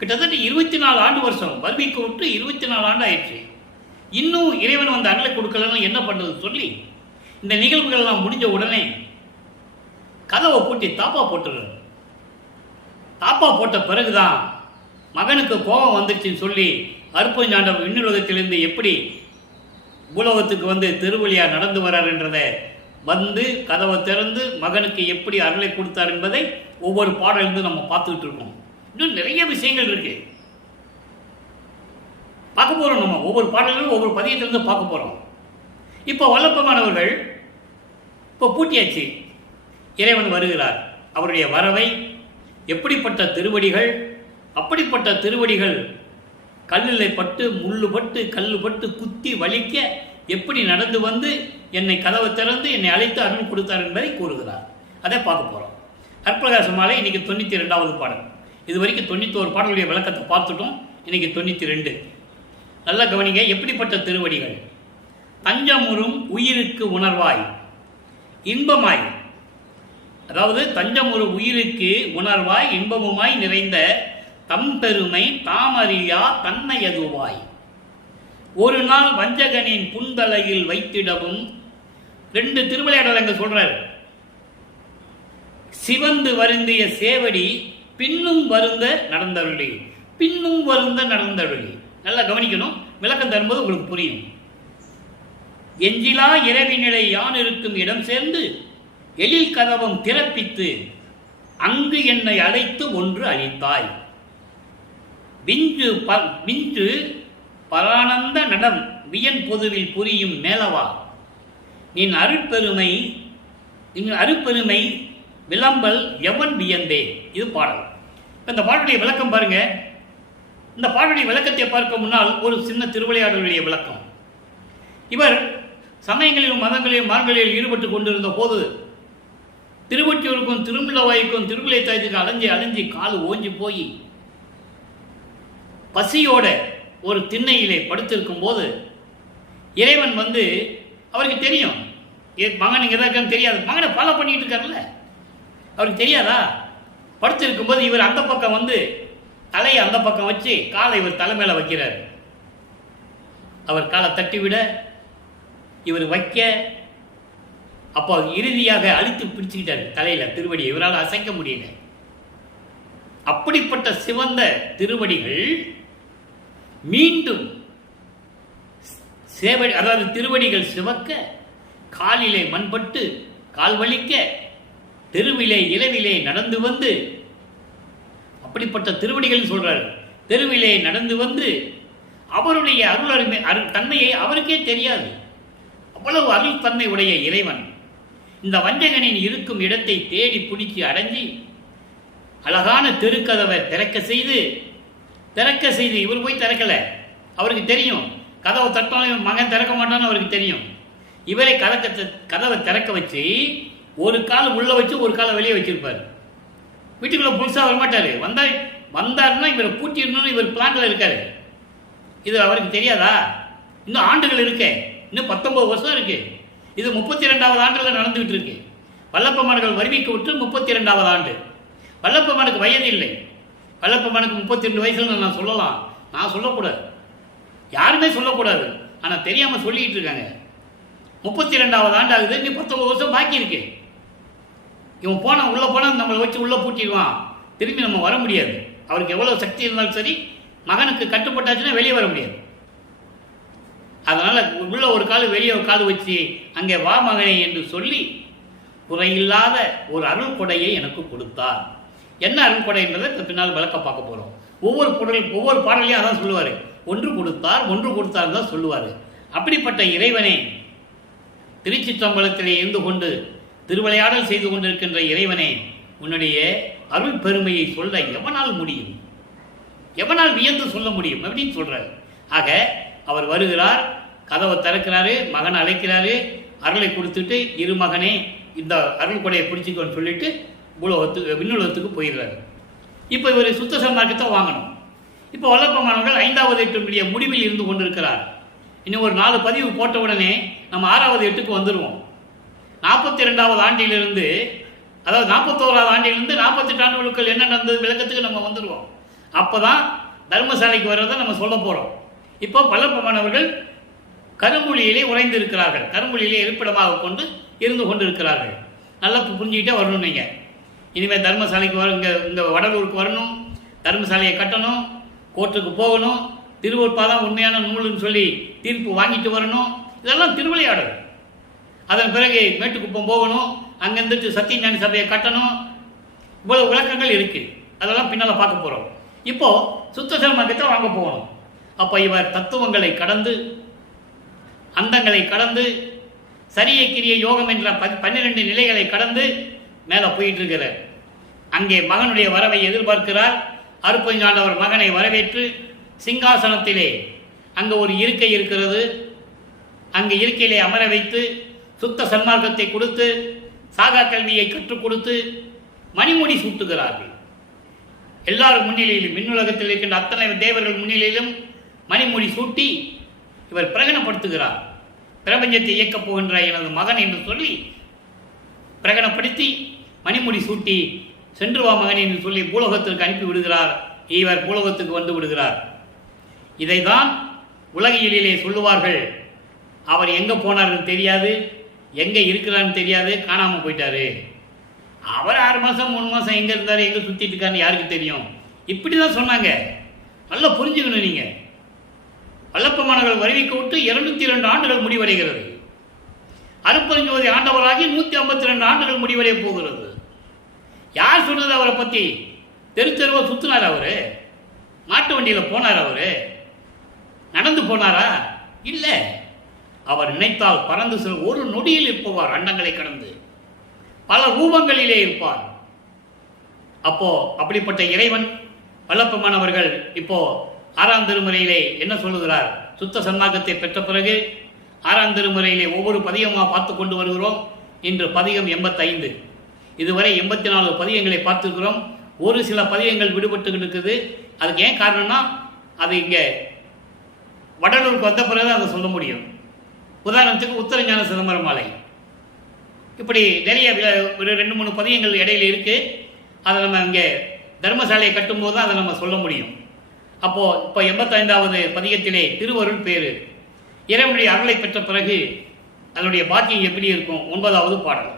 கிட்டத்தட்ட 24 ஆண்டு வருஷம் வருவிக்கு விட்டு 24 ஆண்டு ஆயிடுச்சு. இன்னும் இறைவன் வந்து அருளை கொடுக்கலன்னு என்ன பண்ணுறது சொல்லி இந்த நிகழ்வுகள்லாம் முடிஞ்ச உடனே கதவை பூட்டி தாப்பா போட்டுடுறார். தாப்பா போட்ட பிறகுதான் மகனுக்கு கோபம் வந்துச்சுன்னு சொல்லி அருப்பஞ்சாண்டவர் விண்ணுலகத்திலிருந்து எப்படி பூலோகத்துக்கு வந்து திருவழியாக நடந்து வரார் என்றதை வந்து கதவை திறந்து மகனுக்கு எப்படி அருளை கொடுத்தார் என்பதை ஒவ்வொரு பாடலிருந்து நம்ம பார்த்துக்கிட்டு இருக்கோம். இன்னும் நிறைய விஷயங்கள் இருக்கு, பார்க்க போறோம். நம்ம ஒவ்வொரு பாடலும் ஒவ்வொரு பதியத்திலிருந்து பார்க்க போறோம். இப்போ வல்லப்பமானவர்கள் இப்போ பூட்டியாச்சு, இறைவன் வருகிறார். அவருடைய வரவை எப்படிப்பட்ட திருவடிகள், அப்படிப்பட்ட திருவடிகள் கல்லில் பட்டு முள்ளு பட்டு கல்லு பட்டு குத்தி வலிக்க எப்படி நடந்து வந்து என்னை கதவை திறந்து என்னை அழைத்து அருள் கொடுத்தார் என்பதை கூறுகிறார். அதை பார்க்க போகிறோம். அற்பகாச மாலை இன்னைக்கு 92வது பாடல். இது வரைக்கும் 91 பாடலுடைய விளக்கத்தை பார்த்துட்டோம். இன்னைக்கு 92. நல்லா கவனிங்க. எப்படிப்பட்ட திருவடிகள். தஞ்சமுறும் உயிருக்கு உணர்வாய் இன்பமாய், அதாவது தஞ்சமுறு உயிருக்கு உணர்வாய் இன்பமுமாய் நிறைந்த தம்பெருமை தாமறியா தன்மையதுவாய் ஒரு நாள் வஞ்சகனின் புந்தலையில் வைத்திடவும். 2 திருவிளையாடல் அங்க சொல்றாரு. சிவந்து வருந்திய சேவடி பின்னும் வருந்த நடந்தருளி, பின்னும் வருந்த நடந்தருளி. நல்லா கவனிக்கணும், விளக்கம் தரும்போது உங்களுக்கு புரியும். எஞ்சிலா இரவினிலை யான் இருக்கும் இடம் சேர்ந்து எழில் கதவம் திறப்பித்து அங்கு என்னை அழைத்து ஒன்று அளித்தாய். விஞ்சு பரானந்த நடம் வியன் பொதுவில் புரியும் மேலவா நின் அருட்பெருமை விளம்பல் எவன் வியந்தே. இது பாடல். இந்த பாடலுடைய விளக்கம் பாருங்க. இந்த பாடலுடைய விளக்கத்தை பார்க்க முன்னால் ஒரு சின்ன திருவிளையாடலுடைய விளக்கம். இவர் சமயங்களிலும் மதங்களிலும் மார்களில் ஈடுபட்டு கொண்டிருந்த போது திருவொற்றியூருக்கும் திருமுல்லவாய்க்கும் திருவிழை தாயத்துக்கு அலைஞ்சி காலு ஓஞ்சி போய் பசியோட ஒரு திண்ணையிலே படுத்திருக்கும் போது இறைவன் வந்து, அவருக்கு தெரியும் மகன் இங்கே தான் இருக்கான்னு தெரியாது, மகனை ஃபாலோ பண்ணிட்டு இருக்காருல்ல, அவருக்கு தெரியாதா? படுத்திருக்கும் போது இவர் அந்த பக்கம் வந்து தலையை அந்த பக்கம் வச்சு காலை இவர் தலை மேல வைக்கிறார். அவர் காலை தட்டி விட இவர் வைக்க, அப்போ இறுதியாக அழுத்து பிடிச்சுக்கிட்டார் தலையில திருவடியை, இவரால் அசைக்க முடியல. அப்படிப்பட்ட சிவந்த திருவடிகள் மீண்டும் சேவடி, அதாவது திருவடிகள் சிவக்க காலிலே மண்பட்டு கால் வலிக்க தெருவிலே இலவிலே நடந்து வந்து, அப்படிப்பட்ட திருவடிகள் சொல்றாரு, தெருவிலே நடந்து வந்து அவருடைய அருள் தன்மையை அவருக்கே தெரியாது. அவ்வளவு அருள் தன்மை உடைய இறைவன் இந்த வஞ்சகனின் இருக்கும் இடத்தை தேடி பிடிச்சி அடைஞ்சி அழகான தெருக்கதவை திறக்க செய்து இவர் போய் திறக்கல, அவருக்கு தெரியும். கதவை தட்டாலும் மகன் திறக்க மாட்டான்னு அவருக்கு தெரியும். இவரை கதவை திறக்க வச்சு ஒரு கால் உள்ள வச்சு ஒரு காலை வெளியே வச்சிருப்பார். வீட்டுக்குள்ள புதுசா வரமாட்டாரு. வந்தாருன்னா இவரை பூட்டிடணும்னு இவர் பிளான்ல இருக்காரு. இது அவருக்கு தெரியாதா? இன்னும் ஆண்டுகள் இருக்கு, இன்னும் 19 வருஷம் இருக்கு. இது 32வது ஆண்டுல நடந்துகிட்டு இருக்கு. வல்லப்பமான்கள் வருவிக்க விட்டு 32வது ஆண்டு. வல்லப்பமானுக்கு வயது இல்லை. வல்லப்பமானுக்கு 32 வயசுல நான் சொல்லலாம், நான் சொல்லக்கூடாது, யாருமே சொல்லக்கூடாது. ஆனா தெரியாம சொல்லிட்டு இருக்காங்க. 32வது ஆண்டு ஆகுது, இன்னும் 19 வருஷம் பாக்கி இருக்கு. இவன் உள்ள போனா நம்மளை வச்சு உள்ள பூட்டிடுவான், திரும்பி நம்ம வர முடியாது. அவருக்கு எவ்வளவு சக்தி இருந்தாலும் சரி, மகனுக்கு கட்டுப்பட்டாச்சுன்னா வெளியே வர முடியாது. அதனால உள்ள ஒரு கால் வெளியே ஒரு கால் வச்சு அங்கே வா மகனே என்று சொல்லி குறையில்லாத ஒரு அருள் கொடையை எனக்கு கொடுத்தார். என்ன அருள் கொடை என்றதை பின்னால் விளக்க பார்க்க போறோம். ஒவ்வொரு பாடலையும் அதான் சொல்லுவாரு, ஒன்று கொடுத்தார் தான் சொல்லுவாரு. அப்படிப்பட்ட இறைவனே திருச்சிற்றம்பலத்திலே இருந்து கொண்டு திருவிளையாடல் செய்து கொண்டிருக்கின்ற இறைவனே, உன்னுடைய அருள் பெருமையை சொல்ல எவனால் முடியும், எவனால் வியந்து சொல்ல முடியும் அப்படின்னு சொல்றாரு. ஆக அவர் வருகிறார், கதவை திறக்கிறாரு, மகனை அழைக்கிறாரு, அருளை கொடுத்துட்டு இரு மகனே இந்த அருள் கொடையை பிடிச்சிக்கோன்னு சொல்லிட்டு விண்ணுலகத்துக்கு போயிடுறாரு. இப்போ இவர் சுத்த சன்மார்க்கத்தை வாங்கணும். இப்போ வல்லப்பமானவர்கள் 5வது எட்டினுடைய முடிவில் இருந்து கொண்டிருக்கிறார். இன்னும் ஒரு 4 பதிவு போட்ட உடனே நம்ம 6வது எட்டுக்கு வந்துடுவோம். 42வது ஆண்டிலிருந்து, அதாவது 41வது ஆண்டிலிருந்து 48 ஆண்டுகளுக்குள் என்ன நடந்தது விளக்கத்துக்கு நம்ம வந்துடுவோம். அப்போதான் தர்மசாலைக்கு வர்றதை நம்ம சொல்ல போகிறோம். இப்போ வல்லப்பமானவர்கள் கருங்குழியிலே உறைந்திருக்கிறார்கள், கருங்குழியிலே இருப்பிடமாக கொண்டு இருந்து கொண்டிருக்கிறார்கள். நல்லா புரிஞ்சுக்கிட்டே வரணும். நீங்கள் இனிமேல் தர்மசாலைக்கு இங்கே வடலூருக்கு வரணும், தர்மசாலையை கட்டணும், கோர்ட்டுக்கு போகணும், திருவருட்பா தான் உண்மையான நூல்னு சொல்லி தீர்ப்பு வாங்கிட்டு வரணும். இதெல்லாம் திருவிளையாடல். அதன் பிறகு மேட்டுக்குப்பம் போகணும், அங்கேருந்து சத்தியஞானி சபையை கட்டணும். இவ்வளவு விளக்கங்கள் இருக்கு. அதெல்லாம் பின்னால் பார்க்க போகிறோம். இப்போ சுத்த சன்மார்க்கத்தை வாங்க போகணும். அப்போ இவர் தத்துவங்களை கடந்து, அந்தங்களை கடந்து, சரிய கிரிய யோகம் என்ற 12 நிலைகளை கடந்து மேலே போயிட்டு இருக்கிறார். அங்கே மகனுடைய வரவை எதிர்பார்க்கிறார். அருட்பெருஞ்சாண்டவர் மகனை வரவேற்று சிங்காசனத்திலே அங்கே ஒரு இருக்கை இருக்கிறது. அங்கே இருக்கையிலே அமர வைத்து சுத்த சன்மார்க்கத்தை கொடுத்து, சாகா கல்வியை கற்றுக் கொடுத்து மணிமுடி சூட்டுகிறார்கள். எல்லாரும் முன்னிலையிலும், விண்ணுலகத்தில் இருக்கின்ற அத்தனை தேவர்கள் முன்னிலையிலும் மணிமுடி சூட்டி இவர் பிரகடனப்படுத்துகிறார். பிரபஞ்சத்தை இயக்கப் போகின்ற எனது மகன் என்று சொல்லி பிரகடனப்படுத்தி மணிமுடி சூட்டி சென்று வா மகன் என்று சொல்லி பூலோகத்திற்கு அனுப்பி விடுகிறார். இவர் பூலோகத்துக்கு வந்து விடுகிறார். இதைதான் உலகியலிலே சொல்லுவார்கள், அவர் எங்கே போனார்னு தெரியாது, எங்கே இருக்கிறான்னு தெரியாது, காணாமல் போயிட்டாரு. அவர் 6 மாதம் 3 மாதம் எங்கே இருந்தார், எங்கே சுற்றிட்டு இருக்காருன்னு யாருக்கு தெரியும். இப்படி தான் சொன்னாங்க. நல்லா புரிஞ்சுக்கணும். நீங்கள் வல்லப்பமானவர்கள் வருவிக்க விட்டு 202 ஆண்டுகள் முடிவடைகிறது. அருட்பெருஞ்சோதி ஆண்டவராகி 152 ஆண்டுகள் முடிவடைய போகிறது. யார் சொன்னது அவரை பற்றி? தெருவா சுத்தினார் அவரு? மாட்டு வண்டியில் போனார் அவரு? நடந்து போனாரா? இல்லை. அவர் நினைத்தால் பறந்து செல் ஒரு நொடியில் இருப்பவார். அண்டங்களை கடந்து பல ரூபங்களிலே இருப்பார். அப்போ அப்படிப்பட்ட இறைவன் வல்லப்பமானவர்கள் இப்போ 6ஆம் திருமுறையிலே என்ன சொல்லுகிறார்? சுத்த சன்மார்க்கத்தை பெற்ற பிறகு 6ஆம் திருமுறையிலே ஒவ்வொரு பதிகமாக பார்த்து கொண்டு வருகிறோம். இன்று பதிகம் 85. இதுவரை 84 பதிகங்களை பார்த்துருக்கிறோம். ஒரு சில பதிகங்கள் விடுபட்டு இருக்குது. அதுக்கு ஏன் காரணம்னா, அது இங்கே வடலூருக்கு வந்த பிறகு அதை சொல்ல முடியும். உதாரணத்துக்கு உத்தரஞான சிதம்பரம் மாலை, இப்படி நிறைய ஒரு 2-3 பதிகங்கள் இடையில இருக்குது. அதை நம்ம இங்கே தர்மசாலையை கட்டும்போது தான் அதை நம்ம சொல்ல முடியும். அப்போது இப்போ 85வது பதிகத்திலே திருவருள் பேரு. இறைவனுடைய அருளை பெற்ற பிறகு அதனுடைய பாக்கியம் எப்படி இருக்கும்? 9வது பாடல்.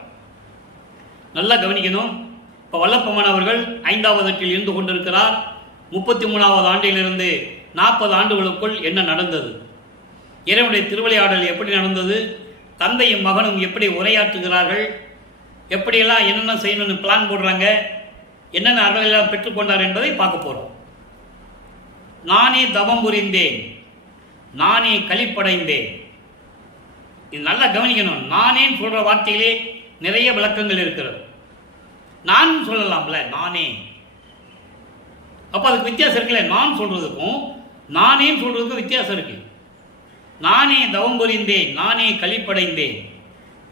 நல்லா கவனிக்கணும். இப்போ வல்லப்பமானவர்கள் 5வது எட்டில் இருந்து கொண்டிருக்கிறார். 33வது ஆண்டிலிருந்து 40 ஆண்டுகளுக்குள் என்ன நடந்தது? இறைவனுடைய திருவிளையாடல் எப்படி நடந்தது? தந்தையும் மகனும் எப்படி உரையாற்றுகிறார்கள்? எப்படியெல்லாம் என்னென்ன செய்யணும்னு பிளான் போடுறாங்க? என்னென்ன அருளெல்லாம் பெற்றுக்கொண்டார் என்பதை பார்க்க போகிறோம். நானே தவம் புரிந்தேன், நானே களிப்படைந்தேன். இது நல்லா கவனிக்கணும். நானேன்னு சொல்கிற வார்த்தையிலே நிறைய விளக்கங்கள் இருக்கிறது. நான் சொல்லலாம்ல, நானே. அப்போ அதுக்கு வித்தியாசம் இருக்குல்ல. நான் சொல்கிறதுக்கும் நானேன்னு சொல்கிறதுக்கும் வித்தியாசம் இருக்கு. நானே தவம் புரிந்தேன், நானே களிப்படைந்தேன்,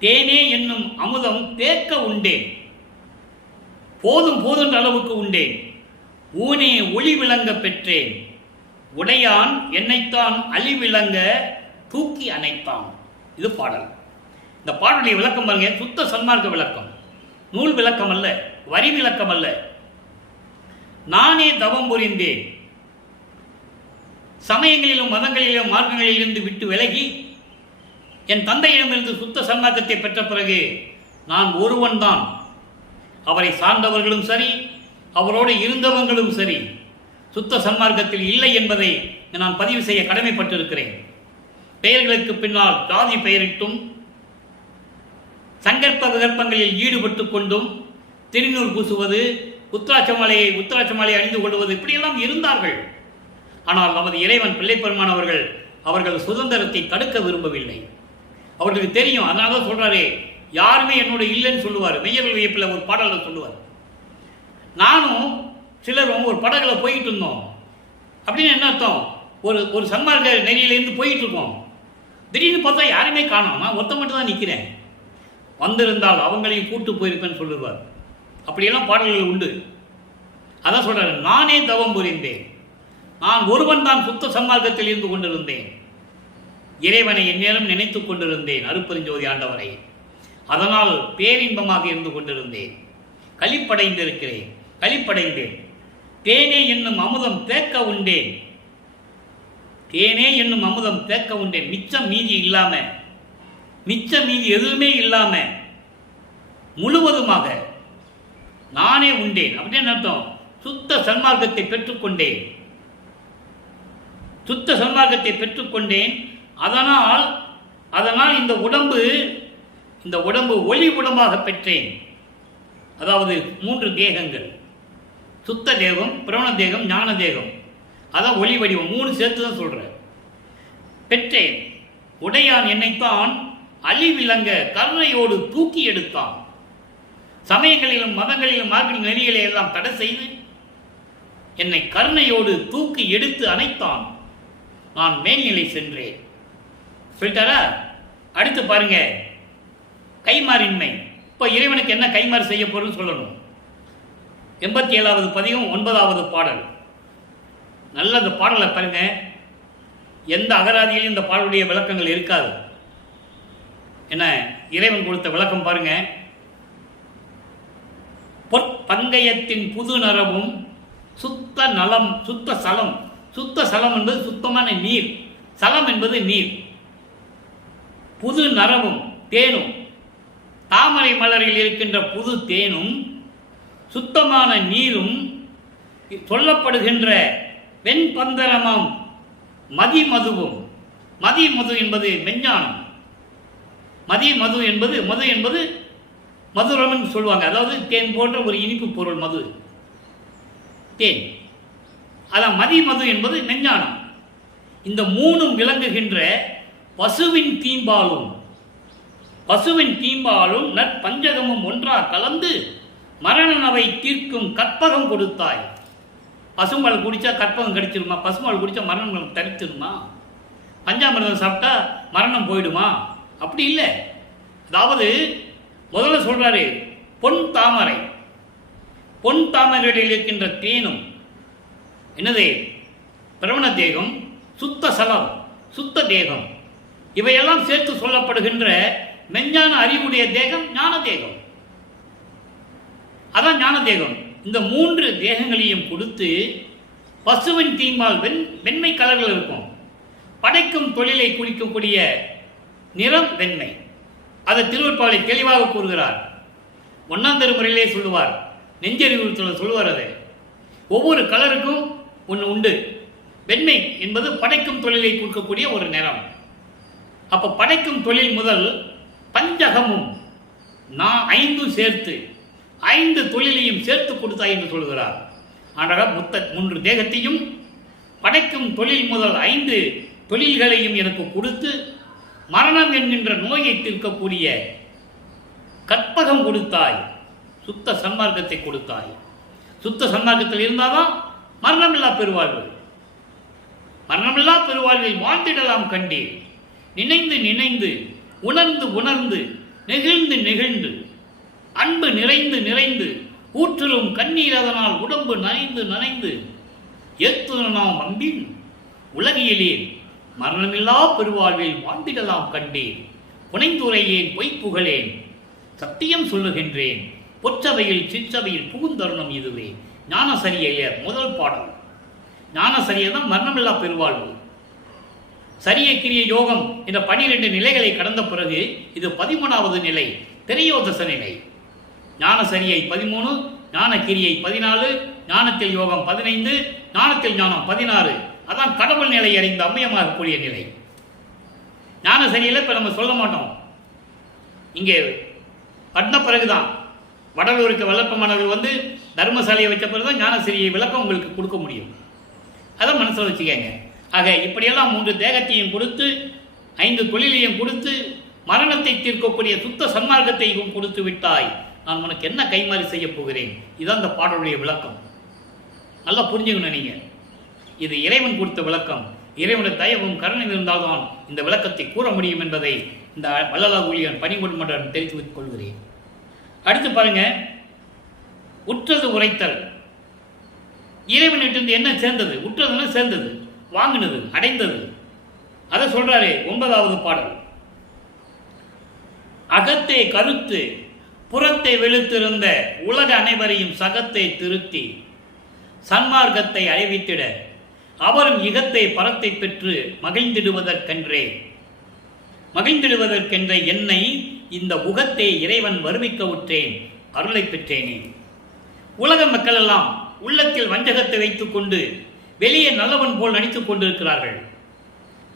தேனே என்னும் அமுதம் தேக்க உண்டேன், போதும் போதுன்ற அளவுக்கு உண்டேன், ஊனே ஒளி விளங்க பெற்றேன், உடையான் என்னைத்தான் அழி விளங்க தூக்கி அணைத்தான். இது பாடல். இந்த பாடலுடைய விளக்கம் பாருங்க. சுத்த சன்மார்க்க விளக்கம், நூல் விளக்கம் அல்ல, வரி விளக்கம் அல்ல. நானே தவம் புரிந்தேன், சமயங்களிலும் மதங்களிலும் மார்க்கங்களிலிருந்து விட்டு விலகி என் தந்தையிடமிருந்து சுத்த சன்மார்க்கத்தை பெற்ற பிறகு நான் ஒருவன் தான். அவரை சார்ந்தவர்களும் சரி, அவரோடு இருந்தவர்களும் சரி, சுத்த சன்மார்க்கத்தில் இல்லை என்பதை நான் பதிவு செய்ய கடமைப்பட்டிருக்கிறேன். பெயர்களுக்கு பின்னால் ஜாதி பெயரிட்டும் சங்கற்ப விகற்பங்களில் ஈடுபட்டு கொண்டும் திருநூல் பூசுவது, உத்திராட்ச மாலையை அணிந்து கொள்வது, இப்படியெல்லாம் இருந்தார்கள். ஆனால் நமது இறைவன் பிள்ளைப்பெருமான் அவர்கள் சுதந்திரத்தை தடுக்க விரும்பவில்லை. அவர்களுக்கு தெரியும். அதனால தான் சொல்றாரு, யாருமே என்னோட இல்லைன்னு சொல்லுவார். மெய்யர்கள் வியப்பில் ஒரு பாடலில் சொல்லுவார், நானும் சிலரும் ஒரு படகுல போயிட்டு இருந்தோம். அப்படின்னு என்ன அர்த்தம்? ஒரு சன்மார்க்க நெறியிலேருந்து போயிட்டு இருக்கோம். திடீர்னு பார்த்தா யாருமே காணோம், நான் ஒருத்த மட்டும் தான் நிற்கிறேன். வந்திருந்தால் அவங்களையும் கூட்டு போயிருப்பேன்னு சொல்லுவார். அப்படியெல்லாம் பாடல்கள் உண்டு. அதான் சொல்றாரு, நானே தவம் புரிந்தேன், நான் ஒருவன் தான் சுத்த சன்மார்க்கத்தில் இருந்து கொண்டிருந்தேன், இறைவனை எந்நேரம் நினைத்து கொண்டிருந்தேன், அருட்பெருஞ்சோதி ஆண்டவரை. அதனால் பேரின்பமாக இருந்து கொண்டிருந்தேன், களிப்படைந்திருக்கிறேன், களிப்படைந்தேன். தேனே என்னும் அமுதம் தேக்க உண்டேன், தேனே என்னும் அமுதம் தேக்க உண்டேன். மிச்சம் மீதி இல்லாம, மிச்சம் மீதி எதுவுமே இல்லாம முழுவதுமாக நானே உண்டேன். அப்படின்னு அர்த்தம், சுத்த சன்மார்க்கத்தை பெற்றுக்கொண்டேன். சுத்த சன்மார்க்கத்தை பெற்றுக்கொண்டேன். அதனால் அதனால் இந்த உடம்பு ஒளி உடம்பாக பெற்றேன். அதாவது 3 தேகங்கள், சுத்த தேகம், பிரவண தேகம், ஞான தேகம். அதான் ஒளி வடிவம் 3 சேர்த்து தான் சொல்கிறேன். பெற்றேன். உடையான் என்னைத்தான் அழிவிலங்க கருணையோடு தூக்கி எடுத்தான். சமயங்களிலும் மதங்களிலும் மார்க்க நெறிகளை எல்லாம் தடை செய்து என்னை கருணையோடு தூக்கி எடுத்து அணைத்தான். நான் மேல்நிலை சென்றேன். சொல்லிட்டாரா? அடுத்து பாருங்க, கைமாறின்மை. இப்போ இறைவனுக்கு என்ன கைமாறு செய்ய போறதுன்னு சொல்லணும். 87வது பதிகம் 9வது பாடல். நல்ல இந்த பாடலை பாருங்க. எந்த அகராதியிலும் இந்த பாடலுடைய விளக்கங்கள் இருக்காது. என்ன இறைவன் கொடுத்த விளக்கம் பாருங்க. பொற்பங்கயத்தின் புது நரமும் சுத்த நலம், சுத்த சலம். சுத்த சலம் என்பது சுத்தமான நீர், சலம் என்பது நீர். புது நரமும் தேனும், தாமரை மலரில் இருக்கின்ற புது தேனும் சுத்தமான நீரும் சொல்லப்படுகின்ற வெண்பந்தரமாம் மதிமதுவும். மதிமது என்பது மெஞ்ஞானம். மதிமது என்பது மதுரம் சொல்லுவாங்க. அதாவது தேன் போன்ற ஒரு இனிப்பு பொருள் மது, தேன். அதான் மதிமது என்பது மெஞ்ஞானம். இந்த 3ம் விளங்குகின்ற பசுவின் தீம்பாலும் நற்பஞ்சகமும் ஒன்றா கலந்து மரண நவை தீர்க்கும் கற்பகம் கொடுத்தாய். பசும்பால் குடித்தா கற்பகம் கிடைச்சிருமா? பசும்பால் குடித்தா மரணம் தரித்திருமா? பஞ்சாமிர்தம் சாப்பிட்டா மரணம் போயிடுமா? அப்படி இல்லை. அதாவது முதல்ல சொல்றாரு, பொன் தாமரையில் இருக்கின்ற தேனும் என்னது? பிரவண தேகம், சுத்த சலம், சுத்த தேகம். இவையெல்லாம் சேர்த்து சொல்லப்படுகின்ற மெஞ்ஞான அறிவுடைய தேகம் ஞான தேகம். அதான் ஞான தேகம். இந்த 3 தேகங்களையும் கொடுத்து பசுவின் தீம்பால் வெண்மை கலர்கள் இருக்கும். படைக்கும் தொழிலை குறிக்கக்கூடிய நிறம் வெண்மை. அதை திருவருட்பாவை தெளிவாக கூறுகிறார். 1ஆம் திருமுறையிலே சொல்லுவார், நெஞ்சறிவுறுத்தல சொல்லுவார். அதை ஒவ்வொரு கலருக்கும் ஒன்று உண்டு. வெண்மை என்பது படைக்கும் தொழிலை கொடுக்கக்கூடிய ஒரு நிறம். அப்ப படைக்கும் தொழில் முதல் பஞ்சகமும் 5 சேர்த்து 5 தொழிலையும் சேர்த்து கொடுத்தாய் என்று சொல்கிறார். ஆனால் 3 தேகத்தையும் படைக்கும் தொழில் முதல் 5 தொழில்களையும் எனக்கு கொடுத்து மரணம் என்கின்ற நோயை தீர்க்கக்கூடிய கற்பகம் கொடுத்தாய். சுத்த சன்மார்க்கத்தை கொடுத்தாய். சுத்த சன்மார்க்கத்தில் இருந்தால்தான் மரணமில்லா பெருவாழ்வு. மரணமில்லா பெருவாழ்வில் வாழ்ந்திடலாம் கண்டீர். நினைந்து உணர்ந்து நெகிழ்ந்து அன்பு நிறைந்து ஊற்றிலும் கண்ணீர் அதனால் உடம்பு நனைந்து ஏத்துணாம் அன்பின் உலகியலே மரணமில்லா பெருவாழ்வில் வாழ்ந்திடலாம் கண்டேன். புனைந்துரையேன் பொய்ப்புகளேன் சத்தியம் சொல்லுகின்றேன். பொற்றவையில் சிற்றவையில் புகுந்தருணம் இதுவே. ஞானசரிய முதல் பாடல். ஞானசரிய தான் மரணமில்லா பெருவாழ்வு. சரிய கிரிய யோகம் என்ற 12 நிலைகளை கடந்த பிறகு இது 13வது நிலை, திரையோதச நிலை. ஞானசரியை 13, ஞான கிரியை 14, ஞானத்தில் யோகம் 15, ஞானத்தில் ஞானம் 16. அதான் கடவுள் நிலை அறிந்த அம்மையமாகக்கூடிய நிலை. ஞானசரியில் இப்போ நம்ம சொல்ல மாட்டோம். இங்கே பண்ண பிறகுதான் வடலூருக்கு வல்லப்பமானவர்கள் வந்து தர்மசாலையை வச்ச பிறகுதான் ஞானசரியை விளக்கம் உங்களுக்கு கொடுக்க முடியும். அதை மனசில் வச்சுக்கங்க. ஆக இப்படியெல்லாம் 3 தேகத்தையும் கொடுத்து 5 தொழிலையும் கொடுத்து மரணத்தை தீர்க்கக்கூடிய சுத்த சன்மார்க்கத்தையும் கொடுத்து விட்டாய். நான் உனக்கு என்ன கைமாறி செய்ய போகிறேன்? இதுதான் இந்த பாடலுடைய விளக்கம். நல்லா புரிஞ்சுக்கணும். நீங்க இது இறைவன் கொடுத்த விளக்கம். இறைவனுடைய தயவும் கருணை இருந்தால்தான் இந்த விளக்கத்தை கூற முடியும் என்பதை இந்த வள்ளலா ஊழியன் பணிபுரிமன்றம் தெரிவித்துக் கொள்கிறேன். அடுத்து பாருங்க, உற்றது உரைத்தல். இறைவனிட்டு என்ன சேர்ந்தது? உற்றதுன்னா சேர்ந்தது, வாங்கினது, அடைந்தது. அதை சொல்றாரு 9வது பாடல். அகத்தை கருத்து புறத்தை வெளுத்திருந்த உலக அனைவரையும் சகத்தை திருத்தி சன்மார்க்கத்தை அடைவித்திட அவரும் இகத்தை பரத்தை பெற்று மகிழ்ந்திடுவதற்கென்ற என்னை இந்த உகத்தை இறைவன் வருவிக்க உற்றேன், அருளை பெற்றேனே. உலக மக்கள் எல்லாம் உள்ளத்தில் வஞ்சகத்தை வைத்துக் கொண்டு வெளியே நல்லவன் போல் நடித்துக் கொண்டிருக்கிறார்கள்.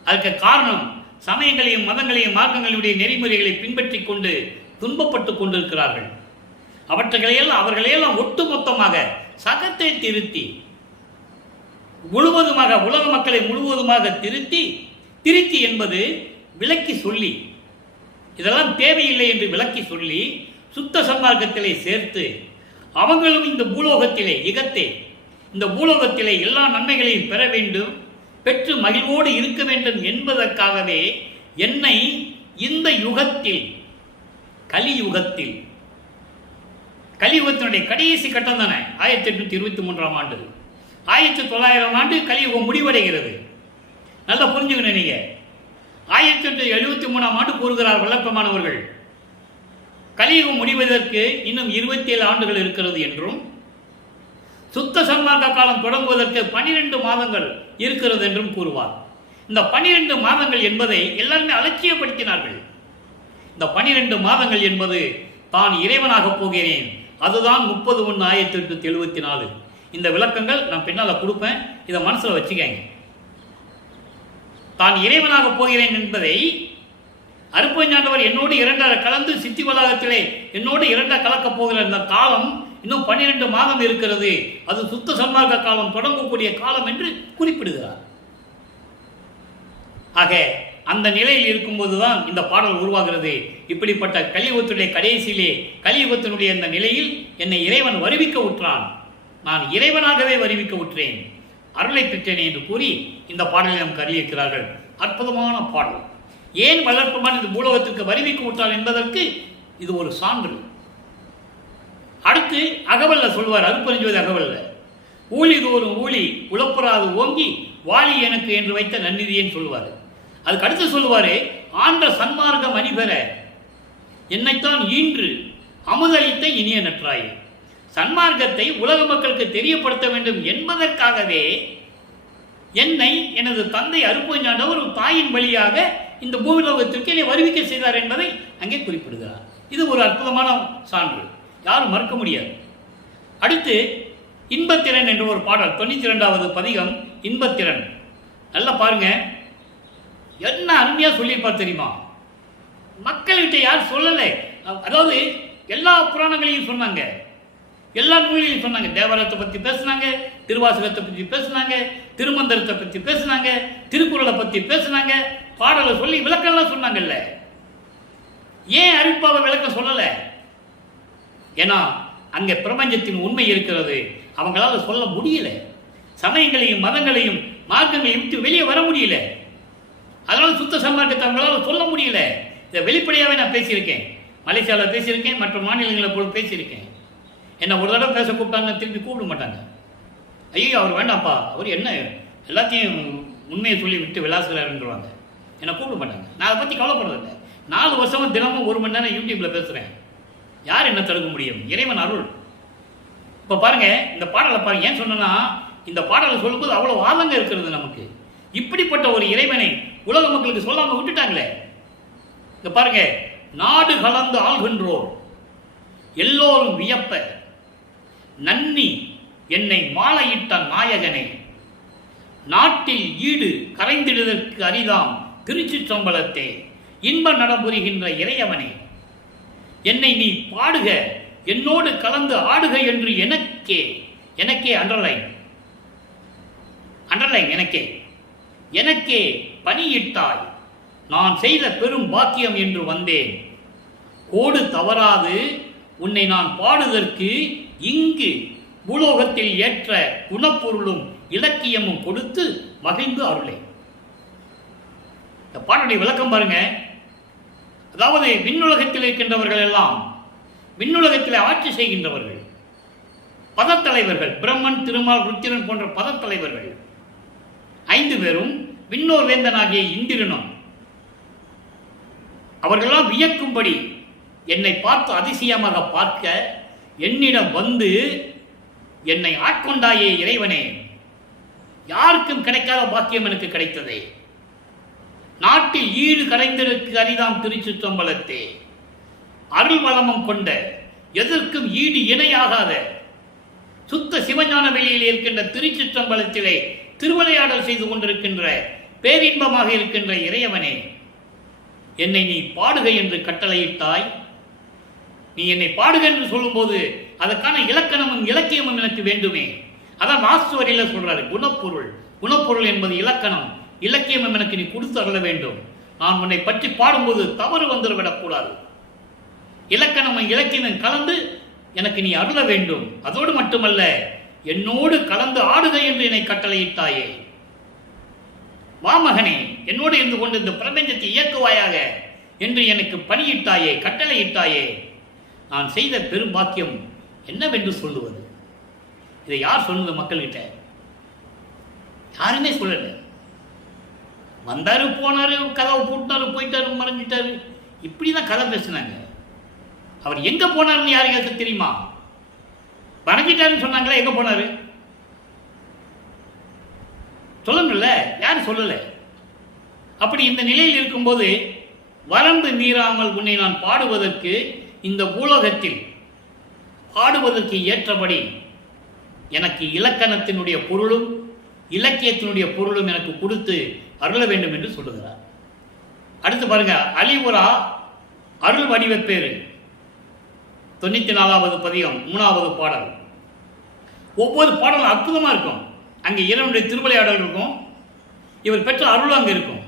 அதற்கு காரணம் சமயங்களையும் மதங்களையும் மார்க்கங்களுடைய நெறிமுறைகளை பின்பற்றி கொண்டு துன்பப்பட்டுக் கொண்டிருக்கிறார்கள். அவர்களையெல்லாம் ஒட்டுமொத்தமாக சகத்தை திருத்தி முழுவதுமாக உலக மக்களை முழுவதுமாக திருத்தி என்பது விளக்கி சொல்லி, இதெல்லாம் தேவையில்லை என்று விளக்கி சொல்லி சுத்த சன்மார்க்கத்திலே சேர்த்து அவங்களும் இந்த பூலோகத்திலே இந்த பூலோகத்திலே எல்லா நன்மைகளையும் பெற வேண்டும், பெற்று மகிழ்வோடு இருக்க வேண்டும் என்பதற்காகவே என்னை இந்த யுகத்தில் கலியுகத்தினுடைய கடைசி கட்டம் தானே 1823 ஆண்டு, 1900 ஆண்டு கலியுகம் முடிவடைகிறது. நல்லா புரிஞ்சுக்கணும். நீங்க 1873 ஆண்டு கூறுகிறார் வல்லப்பமானவர்கள், கலியுகம் முடிவதற்கு இன்னும் 27 ஆண்டுகள் இருக்கிறது என்றும், சுத்த சன்மார்க்க காலம் தொடங்குவதற்கு 12 மாதங்கள் இருக்கிறது என்றும் கூறுவார். இந்த 12 மாதங்கள் என்பதை எல்லாருமே அலட்சியப்படுத்தினார்கள். இந்த 12 மாதங்கள் என்பது தான் இறைவனாக போகிறேன், அதுதான் 30/1/1874. இந்த விளக்கங்கள் நான் பின்னால் கொடுப்பேன், இதை மனசில் வச்சுக்கங்க. தான் இறைவனாக போகிறேன் என்பதை அருப்பஞ்சாண்டவர் என்னோடு 2 கலந்து சித்தி வளாகத்திலே என்னோடு 2 கலக்கப் போகிற இந்த காலம் இன்னும் 12 மாதம் இருக்கிறது, அது சுத்த சன்மார்க்க காலம் தொடங்கக்கூடிய காலம் என்று குறிப்பிடுகிறார். ஆக அந்த நிலையில் இருக்கும்போதுதான் இந்த பாடல் உருவாகிறது. இப்படிப்பட்ட கலியுகத்துடைய கடைசியிலே கலியுகத்தினுடைய இந்த நிலையில் என்னை இறைவன் வருவிக்க உற்றான், நான் இறைவனாகவே வருவிக்க உற்றேன், அருளை பெற்றேன் என்று கூறி இந்த பாடலை நமக்கு அறிவிக்கிறார்கள். அற்புதமான பாடல். ஏன் வளர்ப்புமான் இந்த பூலோகத்திற்கு வருவிக்க விட்டான் என்பதற்கு இது ஒரு சான்று. அடுத்து அகவல்ல சொல்வார், அருப்பெருஞ்சோதி அகவல்ல, ஊழி தோறும் ஊழி உழப்புறாது ஓங்கி வாலி எனக்கு என்று வைத்த நன்னிதியேன்னு சொல்லுவார். அதுக்கு அடுத்து சொல்லுவாரு, ஆண்ட சன்மார்க்கம் அணிபெற என்னைத்தான் ஈன்று அமுதளித்த இனிய நற்றாய். சன்மார்க்கத்தை உலக மக்களுக்கு தெரியப்படுத்த வேண்டும் என்பதற்காகவே என்னை எனது தந்தை அருப்பஞ்சாண்டவர் ஒரு தாயின் வழியாக இந்த பூலோகத்திற்கு என்னை வருவிக்க செய்தார் என்பதை அங்கே குறிப்பிடுகிறார். இது ஒரு அற்புதமான சான்று, யாரும் மறுக்க முடியாது. அடுத்து இன்பத்திறன் என்ற ஒரு பாடல், 92வது பதிகம் இன்பத்திறன். நல்லா பாருங்க, என்ன அருமையா சொல்லியிருப்பார் தெரியுமா? மக்கள்கிட்ட யார் சொல்லலை. அதாவது எல்லா புராணங்களையும் சொன்னாங்க, எல்லா நூல்களையும் சொன்னாங்க. தேவாரத்தை பற்றி பேசினாங்க, திருவாசகத்தை பற்றி பேசினாங்க, திருமந்திரத்தை பற்றி பேசினாங்க, திருக்குறளை பற்றி பேசினாங்க, பாடலை சொல்லி விளக்கம்லாம் சொன்னாங்கல்ல. ஏன் அருட்பாவை விளக்கம் சொல்லலை? ஏன்னா அங்கே பிரபஞ்சத்தின் உண்மை இருக்கிறது, அவங்களால சொல்ல முடியல. சமயங்களையும் மதங்களையும் மார்க்கங்களையும் விட்டு வெளியே வர முடியல. அதனால சுத்த சன்மார்க்கத்தை அவங்களால சொல்ல முடியல. இதை வெளிப்படையாகவே நான் பேசியிருக்கேன், மலேசியாவில் பேசியிருக்கேன், மற்ற மாநிலங்களை போல பேசியிருக்கேன். என்ன ஒரு தடவை பேச கூப்பிட்டாங்க, திருப்பி கூப்பிட மாட்டாங்க. ஐயோ அவர் வேண்டாம்ப்பா, அவர் என்ன எல்லாத்தையும் உண்மையை சொல்லி விட்டு விளாசுகிறாருன்றவாங்க, என்னை கூப்பிட மாட்டாங்க. நான் அதை பற்றி கவலைப்படுறதில்லை. 4 வருஷமும் தினமும் 1 மணி நேரம் யூடியூப்பில் பேசுகிறேன். யார் என்ன தடுக்க முடியும்? இறைவன் அருள். இப்போ பாருங்க, இந்த பாடலை பாருங்க. ஏன் சொன்னா, இந்த பாடலை சொல்லும்போது அவ்வளோ ஆதங்கம் இருக்கிறது நமக்கு. இப்படிப்பட்ட ஒரு இறைவனை உலக மக்களுக்கு சொல்லாம விட்டுட்டாங்களே. இந்த பாருங்க, நாடு கலந்து ஆள்கின்றோர் எல்லோரும் வியப்ப நன்னி என்னை மாலையிட்ட நாயகனை, நாட்டில் ஈடு கரைந்திடுதற்கு அரிதாம் திருச்சிற்றம்பலத்தே இன்ப நடபுரிகின்ற இறையவனே, என்னை நீ பாடுக, என்னோடு கலந்து ஆடுக என்று எனக்கே அண்டர்லைன் எனக்கே பணியிட்டாய். நான் செய்த பெரும் பாக்கியம் என்று வந்தேன். கோடு தவறாது உன்னை நான் பாடுதற்கு இங்கு பூலோகத்தில் ஏற்ற குணப்பொருளும் இலக்கியமும் கொடுத்து மகிழ்ந்து அருளை. இந்த பாட்டுடைய விளக்கம் பாருங்க. அதாவது விண்ணுலகத்தில் இருக்கின்றவர்கள் எல்லாம், விண்ணுலகத்தில் ஆட்சி செய்கின்றவர்கள், பதத்தலைவர்கள், பிரம்மன், திருமால், ருத்திரன் போன்ற பதத்தலைவர்கள் 5 பேரும், விண்ணோர் வேந்தனாகிய இந்திரனும், அவர்களெல்லாம் வியக்கும்படி என்னை பார்த்து அதிசயமாக பார்க்க என்னிடம் வந்து என்னை ஆட்கொண்டாயே இறைவனே, யாருக்கும் கிடைக்காத பாக்கியம் எனக்கு கிடைத்ததே. நாட்டில் ஈடு கரைந்ததற்கு அரிதாம் திருச்சிற்றம்பலத்தே, அருள் வளமும் கொண்ட எதற்கும் ஈடு இணையாகாத சுத்த சிவஞான வெளியில் இருக்கின்ற திருச்சிற்றம்பலத்திலே திருவிளையாடல் செய்து கொண்டிருக்கின்ற பேரின்பமாக இருக்கின்ற இறையவனே, என்னை நீ பாடுக என்று கட்டளையிட்டாய். நீ என்னை பாடுக என்று சொல்லும்போது அதற்கான இலக்கணமும் இலக்கியமும் எனக்கு வேண்டுமே. அதான் லாஸ்ட் வரையில சொல்றாரு, குணப்பொருள். குணப்பொருள் என்பது இலக்கணம், இலக்கியமும் எனக்கு நீ கொடுத்து அருள வேண்டும். நான் உன்னை பற்றி பாடும்போது தவறு வந்துவிடக்கூடாது. இலக்கணமும் இலக்கியமும் கலந்து எனக்கு நீ அருள வேண்டும். அதோடு மட்டுமல்ல, என்னோடு கலந்து ஆடுக என்று என்னை கட்டளையிட்டாயே. வாமகனே, என்னோடு இருந்து கொண்டு இந்த பிரபஞ்சத்தை இயக்குவாயாக என்று எனக்கு பணியிட்டாயே, கட்டளையிட்டாயே. நான் செய்த பெரும் பாக்கியம் என்னவென்று சொல்லுவது? இதை யார் சொன்னது மக்கள்கிட்ட? யாருமே சொல்லல. வந்தாரு, போனாரு, கதவை பூட்டினாரு, போயிட்டாரு, மறைஞ்சிட்டாரு, இப்படிதான் கதை பேசினாங்க. அவர் எங்க போனாருன்னு யாருக்கு தெரியுமா? மறைஞ்சிட்டாருன்னு சொன்னாங்களா? எங்க போனாரு சொல்லுங்கள்ல, யாரும் சொல்லல. அப்படி இந்த நிலையில் இருக்கும்போது, வரம்பு மீறாமல் உன்னை நான் பாடுவதற்கு, இந்த பூலோகத்தில் பாடுவதற்கு ஏற்றபடி எனக்கு இலக்கணத்தினுடைய பொருளும் இலக்கியத்தினுடைய பொருளும் எனக்கு கொடுத்து அருள வேண்டும் என்று சொல்லுகிறார். அடுத்து பாருங்க, அலிவுரா அருள் வடிவ பேரு 94வது பதிகம் 3வது பாடல். ஒவ்வொரு பாடலும் அற்புதமா இருக்கும். அங்கே இறைவனுடைய திருவிளையாடல் இருக்கும், இவர் பெற்ற அருள் அங்கு இருக்கும்.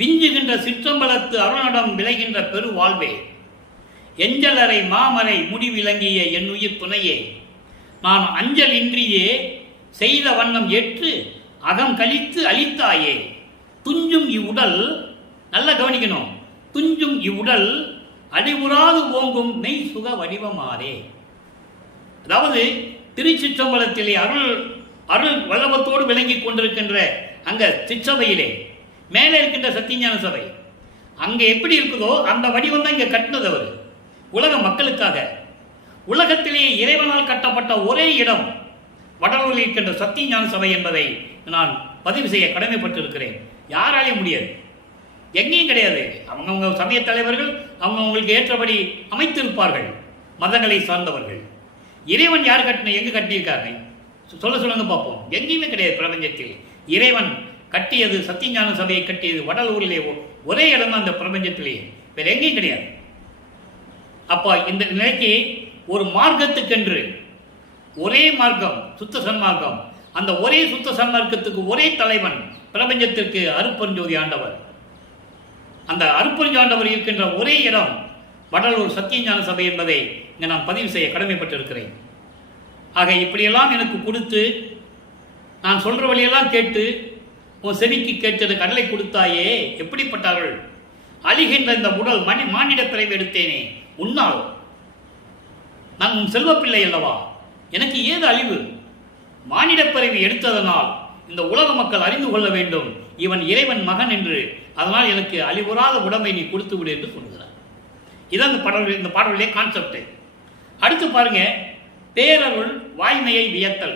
விஞ்சுகின்ற சிற்றம்பலத்து அருளடம் விளைகின்ற பெரு வாழ்வே, எஞ்சலரை மாமரை முடிவிலங்கிய என் உயிர் துணையே, நான் அஞ்சல் இன்றியே செய்த வண்ணம் ஏற்று அகம் கழித்து அளித்தாயே. துஞ்சும் இவ்வுடல், நல்ல கவனிக்கணும், துஞ்சும் இவ்வுடல் அடிவுறாது ஓங்கும் மெய் சுக வடிவமாறே. அதாவது திருச்சிற்றம்பலத்திலே அருள் அருள் வல்லபத்தோடு விளங்கி கொண்டிருக்கின்ற அங்க சிற்றவையிலே மேலே இருக்கின்ற சத்தியஞான சபை அங்கே எப்படி இருக்குதோ அந்த வடிவம் தான் இங்க கட்டினது. அவர் உலக மக்களுக்காக, உலகத்திலேயே இறைவனால் கட்டப்பட்ட ஒரே இடம் வடலூரில் இருக்கின்ற சத்தியஞான சபை என்பதை நான் பதிவு செய்ய கடமைப்பட்டிருக்கிறேன். யாராலையும் முடியாது, எங்கேயும் கிடையாது. அவங்கவுங்க சமய தலைவர்கள் அவங்கவுங்களுக்கு ஏற்றபடி அமைத்திருப்பார்கள், மதங்களை சார்ந்தவர்கள். இறைவன் யார் கட்டின, எங்க கட்டியிருக்காங்க சொல்லுங்க பார்ப்போம். எங்கேயுமே கிடையாது பிரபஞ்சத்தில். இறைவன் கட்டியது, சத்தியஞான சபையை கட்டியது வடலூரிலே ஒரே இடம் தான் அந்த பிரபஞ்சத்திலேயே, வேற எங்கேயும் கிடையாது. அப்ப இந்த நிலைக்கு ஒரு மார்க்கத்துக்கென்று ஒரே மார்க்கம், சுத்த சன்மார்க்கம். அந்த ஒரே சுத்த சன்மார்க்கத்துக்கு ஒரே தலைவன் பிரபஞ்சத்திற்கு அருட்பெருஞ்சோதி ஆண்டவர். அந்த அருட்பெருஞ்சோதி ஆண்டவர் இருக்கின்ற ஒரே இடம் வடலூர் சத்தியஞான சபை என்பதை இங்கே நான் பதிவு செய்ய கடமைப்பட்டிருக்கிறேன். ஆக இப்படியெல்லாம் எனக்கு கொடுத்து, நான் சொல்ற வழியெல்லாம் கேட்டு, உன் செவிக்கு கேட்டது கடலை கொடுத்தாயே. எப்படிப்பட்டார்கள்? அழிகின்ற இந்த உடல் மானிட பிறவி எடுத்தேனே உன்னால். நான் உன் செல்வப்பிள்ளை அல்லவா, எனக்கு ஏது அழிவு? மானிட பிறவி எடுத்ததனால் இந்த உலக மக்கள் அறிந்து கொள்ள வேண்டும் இவன் இறைவன் மகன் என்று. அதனால் எனக்கு அழிவுறாத உடம்பை நீ கொடுத்து விடு என்று சொல்கிறார். இதான் இந்த பாடலுடைய கான்செப்ட். அடுத்து பாருங்க, பேரருள் வாய்மையை வியத்தல்.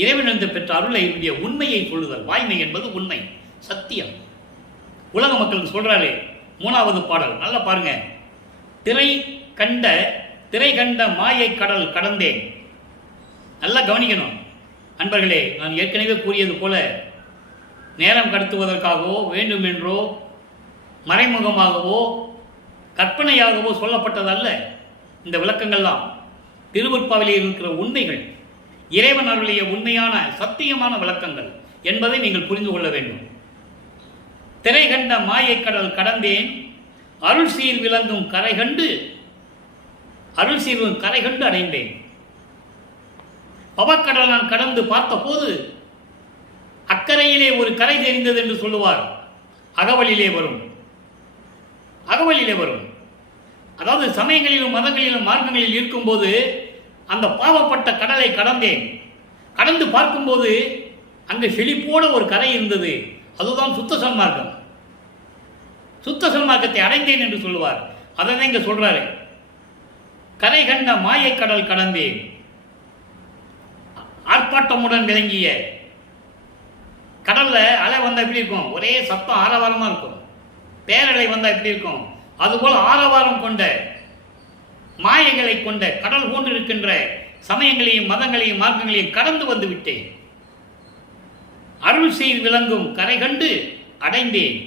இறைவனிருந்து பெற்ற அருளை உண்மையை சொல்லுதல். வாய்மை என்பது உண்மை, சத்தியம். உலக மக்களுக்கு சொல்றாரு 3வது பாடல். நல்லா பாருங்க, திரை கண்ட மாயை கடல் கடந்தேன். நல்லா கவனிக்கணும் அன்பர்களே. நான் ஏற்கனவே கூறியது போல, நேரம் கடத்துவதற்காகவோ வேண்டுமென்றோ மறைமுகமாகவோ கற்பனையாகவோ சொல்லப்பட்டதல்ல இந்த விளக்கங்கள்லாம். திருவருட்பாவிலே இருக்கிற உண்மைகள், இறைவன் அருளிய உண்மையான சத்தியமான விளக்கங்கள் என்பதை நீங்கள் புரிந்து கொள்ள வேண்டும். திரை கண்ட மாயை கடல் கடந்தேன், அருள் சீர் விளங்கும் கரை கண்டு அடைந்தேன். பவக்கடல் நான் கடந்து பார்த்த போது அக்கறையிலே ஒரு கரை தெரிந்தது என்று சொல்லுவார். அகவலிலே வரும். அதாவது சமயங்களிலும் மதங்களிலும் மார்க்கங்களில் இருக்கும்போது அந்த பாவப்பட்ட கடலை கடந்தேன். கடந்து பார்க்கும்போது அங்கு செழிப்போட ஒரு கரை இருந்தது. அதுதான் சுத்த சன்மார்க்கம். சுத்த சன்மார்க்கத்தை அடைந்தேன் என்று சொல்லுவார். அதை தான் இங்க சொல்றாரு. கரை கண்ட மாயை கடல் கடந்தேன், ஆர்ப்பாட்டமுடன் விளங்கிய கடல்ல அலை வந்தா எப்படி இருக்கும்? ஒரே சத்தம், ஆரவாரமா இருக்கும். பேரலை வந்தா எப்படி இருக்கும்? அதுபோல் ஆரவாரம் கொண்ட மாயைகளை கொண்ட கடல் போன்று இருக்கின்ற சமயங்களையும் மதங்களையும் மார்க்கங்களையும் கடந்து வந்து விட்டேன். அருள் செய்து விளங்கும் கரை கண்டு அடைந்தேன்.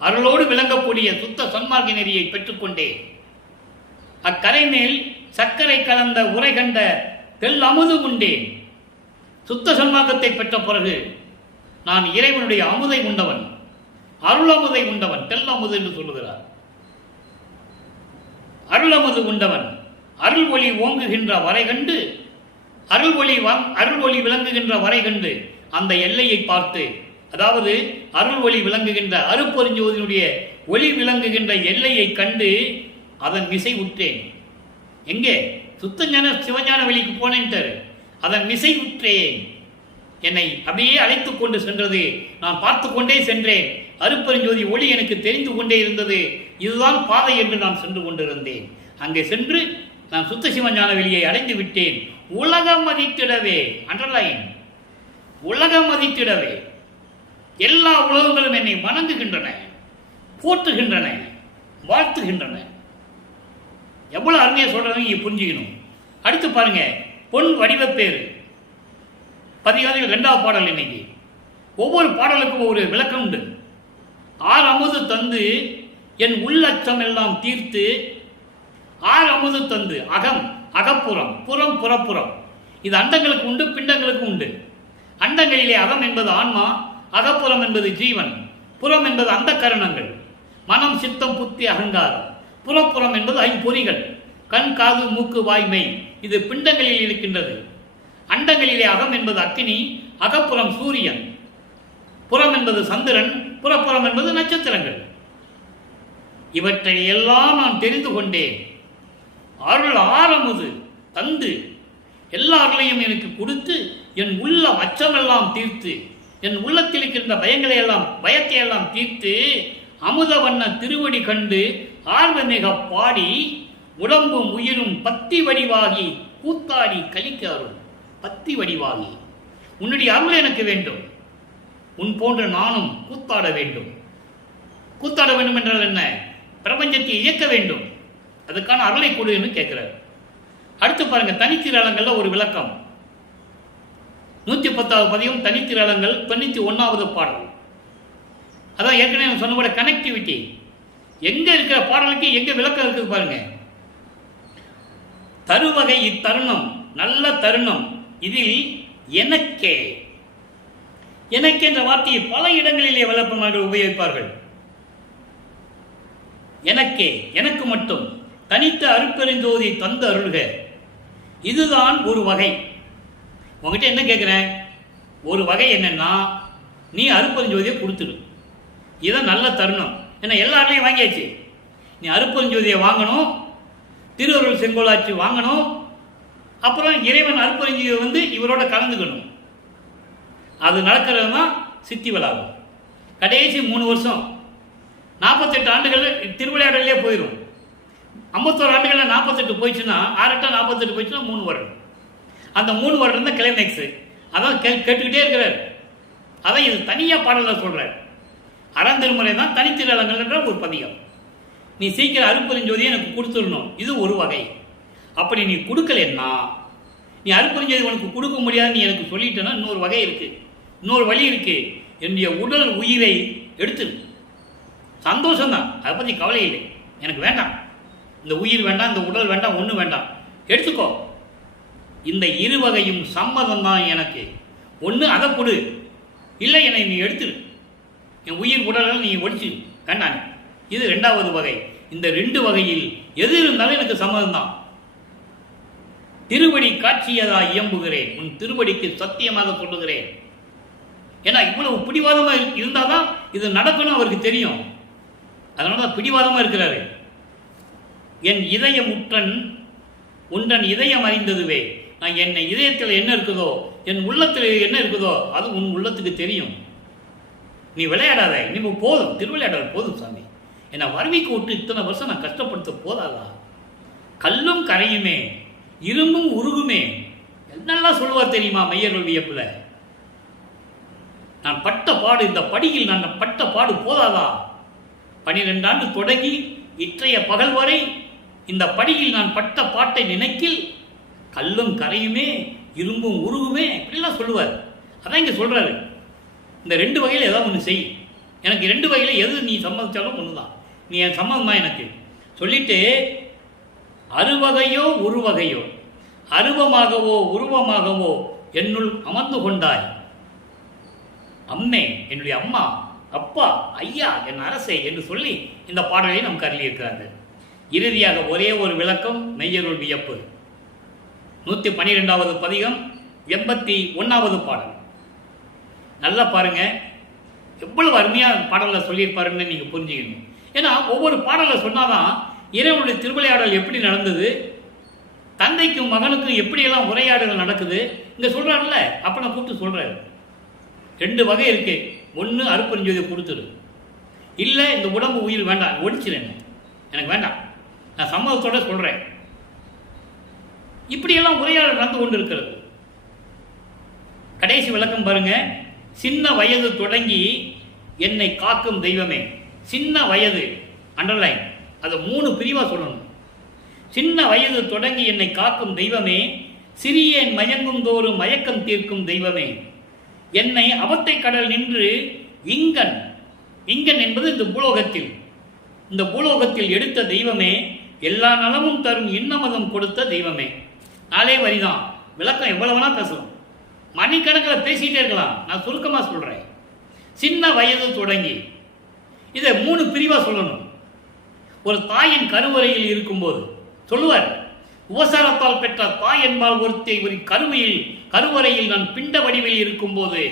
அருளோடு விளங்கக்கூடிய சுத்த சன்மார்க்க நெறியை பெற்றுக்கொண்டேன். அக்கரை மேல் சர்க்கரை கலந்த உரை கண்ட தெல் அமுது உண்டேன். சுத்த சன்மார்க்கத்தை பெற்ற பிறகு நான் இறைவனுடைய அமுதை உண்டவன், அருள் அமுதை உண்டவன். தெல் அமுது என்று சொல்லுகிறார். அருள் அமுது உண்டவன். அருள் ஒளி ஓங்குகின்ற வரை கண்டு, அருள் ஒளி விளங்குகின்ற வரை கண்டு அந்த எல்லையை பார்த்து, அதாவது அருள் ஒளி விளங்குகின்ற அருட்பெருஞ்சோதியினுடைய ஒளி விளங்குகின்ற எல்லையை கண்டு அதன் விசை உற்றேன். எங்கே? சுத்தஞான சிவஞான வெளிக்கு போனேன்ட்டாரு. அதன் விசை உற்றேன். என்னை அப்படியே அழைத்து கொண்டு சென்றது. நான் பார்த்து கொண்டே சென்றேன். அருட்பெருஞ்சோதி ஒளி எனக்கு தெரிந்து கொண்டே இருந்தது. இதுதான் பாதை என்று நான் சென்று கொண்டிருந்தேன். அங்கே சென்று நான் சுத்த சிவஞான வெளியை அடைந்து விட்டேன். உலகம் மதித்திடவே, அண்டர்லைன், உலகம் மதித்திடவே எல்லா உலகங்களும் என்னை வணங்குகின்றன, போற்றுகின்றன, வாழ்த்துகின்றன. எவ்வளவு அருமையா சொல்றாங்க, இங்க புரிஞ்சுக்கணும். அடுத்து பாருங்க, பொன் வடிவப்பேறு பதிகாரிகள் 2வது பாடல். இன்னைக்கு ஒவ்வொரு பாடலுக்கும் ஒரு விளக்கம் உண்டு. ஆறு அமுது தந்து என் உள்ளச்சம் எல்லாம் தீர்த்து, ஆறு அமுது தந்து, அகம் அகப்புறம், புறம் புறப்புறம். இது அண்டங்களுக்கு உண்டு, பிண்டங்களுக்கு உண்டு. அண்டங்களிலே அகம் என்பது ஆன்மா, அகப்புறம் என்பது ஜீவன், புறம் என்பது அந்த கரணங்கள், மனம் சித்தம் புத்தி அகங்காரம். புறப்புறம் என்பது ஐம்பொறிகள், கண் காது மூக்கு வாய்மை. இது பிண்டங்களில் இருக்கின்றது. அண்டங்களிலே அகம் என்பது அக்கினி, அகப்புறம் சூரியன், புறம் என்பது சந்திரன், புறப்புறம் என்பது நட்சத்திரங்கள். இவற்றை எல்லாம் நான் தெரிந்து கொண்டேன். அருள் ஆரமுது தந்து எல்லா அருளையும் எனக்கு கொடுத்து என் உள்ள அச்சமெல்லாம் தீர்த்து, என் உள்ளத்தில் இருக்கின்ற பயத்தை எல்லாம் தீர்த்து, அமுத வண்ண திருவடி கண்டு ஆர்வமிக பாடி உடம்பும் உயிரும் பத்தி வடிவாகி கூத்தாடி கலிக்க அருள். பத்தி வடிவாகி உன்னுடைய அருள் எனக்கு வேண்டும். உன் போன்ற நானும் கூத்தாட வேண்டும். கூத்தாட வேண்டும் என்றால் என்ன? பிரபஞ்சத்தை இயக்க வேண்டும். அதுக்கான அருளை கொடு என்று கேட்கிறார். அடுத்து பாருங்க, தனித்திரளங்கள்ல ஒரு விளக்கம். 110வது பதியம் தனித்திரளங்கள் 91வது பாடல். அதான் ஏற்கனவே சொன்ன கனெக்டிவிட்டி. எங்க இருக்கிற பாடலுக்கு எங்க விளக்கம் இருக்குது பாருங்க. தருவகை இத்தருணம் நல்ல தருணம், இதில் எனக்கே, எனக்கு என்ற வார்த்தையை பல இடங்களிலே விளக்கமாக உபயோகிப்பார்கள். எனக்கே, எனக்கு மட்டும் தனித்த அருட்பெருஞ்சோதி தந்து அருள்க. இதுதான் ஒரு வகை. உங்ககிட்ட என்ன கேட்குறேன்? ஒரு வகை என்னன்னா, நீ அருட்பெருஞ்சோதியை கொடுத்துடு. இதுதான் நல்ல தருணம். ஏன்னா எல்லாருலையும் வாங்கியாச்சு. நீ அருட்பெருஞ்சோதியை வாங்கணும், திருவருள் செங்கோலாட்சி வாங்கணும், அப்புறம் இறைவன் அருட்பெருஞ்சோதி இவரோட கலந்துக்கணும். அது நடக்கிறது தான் சித்தி விழாவும். கடைசி 3 வருஷம் 48 ஆண்டுகள் திருவிளையாடலே போயிடும். 51 ஆண்டுகளில் 48 போயிடுச்சுன்னா 6 48 போயிடுச்சுன்னா 3 வருடம். அந்த 3 வருடம் தான் கிளைமேக்ஸு. அதான் கேட்டுக்கிட்டே இருக்கிறார். அதான் இது தனியாக பாடலில் சொல்கிறார். அறந்திருமுறை தான் தனித்திரளங்கள்ன்ற ஒரு பதிகம். நீ சீக்கிரம் அருட்பெருஞ்சோதியை எனக்கு கொடுத்துடணும். இது ஒரு வகை. அப்படி நீ கொடுக்கலன்னா, நீ அருட்பெருஞ்சோதி உனக்கு கொடுக்க முடியாது நீ எனக்கு சொல்லிட்டேன்னா இன்னொரு வகை இருக்குது, இன்னொரு வழி இருக்குது. என்னுடைய உடல் உயிரை எடுத்துரு. சந்தோஷம்தான், அதை பற்றி கவலை இல்லை. எனக்கு வேண்டாம், இந்த உயிர் வேண்டாம், இந்த உடல் வேண்டாம், ஒன்றும் வேண்டாம், எடுத்துக்கோ. இந்த இரு வகையும் சம்மதம் தான் எனக்கு. ஒன்று அதை கொடு, இல்லை என்னை நீ எடுத்துரு, என் உயிர் உடல்கள் நீ ஒழிச்சு வேண்டாம். இது 2வது வகை. இந்த 2 வகையில் எது இருந்தாலும் எனக்கு சம்மதம் தான். திருவடி காட்சியதா இயம்புகிறேன், உன் திருவடிக்கு சத்தியமாக சொல்லுகிறேன். ஏன்னா இவ்வளவு பிடிவாதமாக இருந்தால் தான் இது நடக்கணும் அவருக்கு தெரியும். அதனால தான் பிடிவாதமாக இருக்கிறாரு. என் இதயம் உன்றன் இதயம் அறிந்ததுவே. நான் என் இதயத்தில் என்ன இருக்குதோ, என் உள்ளத்தில் என்ன இருக்குதோ அது உன் உள்ளத்துக்கு தெரியும். நீ விளையாடாத, நீ போதும், திருவிளையாடாத போதும் சாமி. என்னை வறுமைக்கு விட்டு இத்தனை வருஷம் நான் கஷ்டப்படுத்த போதாதா? கல்லும் கரையுமே, இரும்பும் உருகுமே, என்னெல்லாம் சொல்லுவார் தெரியுமா மையர்கள் வியப்புல. நான் பட்ட பாடு, இந்த படியில் நான் பட்ட பாடு போதாதா? 12 ஆண்டு தொடங்கி இற்றைய பகல் வரை இந்த படியில் நான் பட்ட பாட்டை நினைக்கில் கல்லும் கரையுமே, இரும்பும் உருகுமே, இப்படிலாம் சொல்லுவார். அதான் இங்கே சொல்றாரு. இந்த 2 வகையில் ஏதாவது ஒன்று செய், எனக்கு 2 வகையில் எது நீ சம்மதிச்சாலும் ஒன்று தான், நீ என் சம்மதம் தான் எனக்கு சொல்லிட்டு, அறுவகையோ உருவகையோ அருவமாகவோ உருவமாகவோ என்னுள் அமர்ந்து கொண்டாய். அம்மே, என்னுடைய அம்மா, அப்பா, ஐயா, என் அரசே என்று சொல்லி இந்த பாடலை நமக்கு அருளியிருக்கிறார்கள். இறுதியாக ஒரே ஒரு விளக்கம், மெய்யருள் வியப்பு. 112வது பதிகம், 81வது பாடல். நல்லா பாருங்க, எவ்வளவு அருமையாக பாடலில் சொல்லியிருப்பாருன்னு நீங்கள் புரிஞ்சுக்கணும். ஏன்னா ஒவ்வொரு பாடலில் சொன்னாதான் இறைவனுடைய திருவிளையாடல் எப்படி நடந்தது, தந்தைக்கும் மகனுக்கும் எப்படியெல்லாம் உரையாடல் நடக்குது இங்கே சொல்கிறாருல்ல. அப்போ நான் கூப்பிட்டு சொல்கிறாரு, 2 வகை இருக்கு. ஒன்று அருப்பெருஞ்சோதியை கொடுத்துரு, இல்லை இந்த உடம்பு உயிர் வேண்டாம், ஒழிச்சிருங்க, எனக்கு வேண்டாம், நான் சம்மதத்தோட சொல்கிறேன். இப்படியெல்லாம் உரையாடல் நடந்து கொண்டு இருக்கிறது. கடைசி விளக்கம் பாருங்க, சின்ன வயது தொடங்கி என்னை காக்கும் தெய்வமே. சின்ன வயது அண்டர்லைன், அதை 3 பிரிவாக சொல்லணும். சின்ன வயது தொடங்கி என்னை காக்கும் தெய்வமே, சிறியேன் மயங்கும் தோறும் மயக்கம் தீர்க்கும் தெய்வமே, என்னை அவத்தை கடல் நின்று இங்கன், இங்கன் என்பது இந்த பூலோகத்தில் எடுத்த தெய்வமே, எல்லா நலமும் தரும் இன்னமதம் கொடுத்த தெய்வமே. 4 வரிதான், விளக்கம் எவ்வளவுனா பேசலாம், மணிக்கணக்கில் பேசிட்டே இருக்கலாம். நான் சுருக்கமாக சொல்கிறேன். சின்ன வயது தொடங்கி இதை 3 பிரிவாக சொல்லணும். ஒரு தாயின் கருவறையில் இருக்கும்போது சொல்லுவார், உபசாரத்தால் பெற்ற தாய் என்பால் ஒருத்தை ஒரு கருவறையில் நான் பிண்ட வடிவில் இருக்கும்போது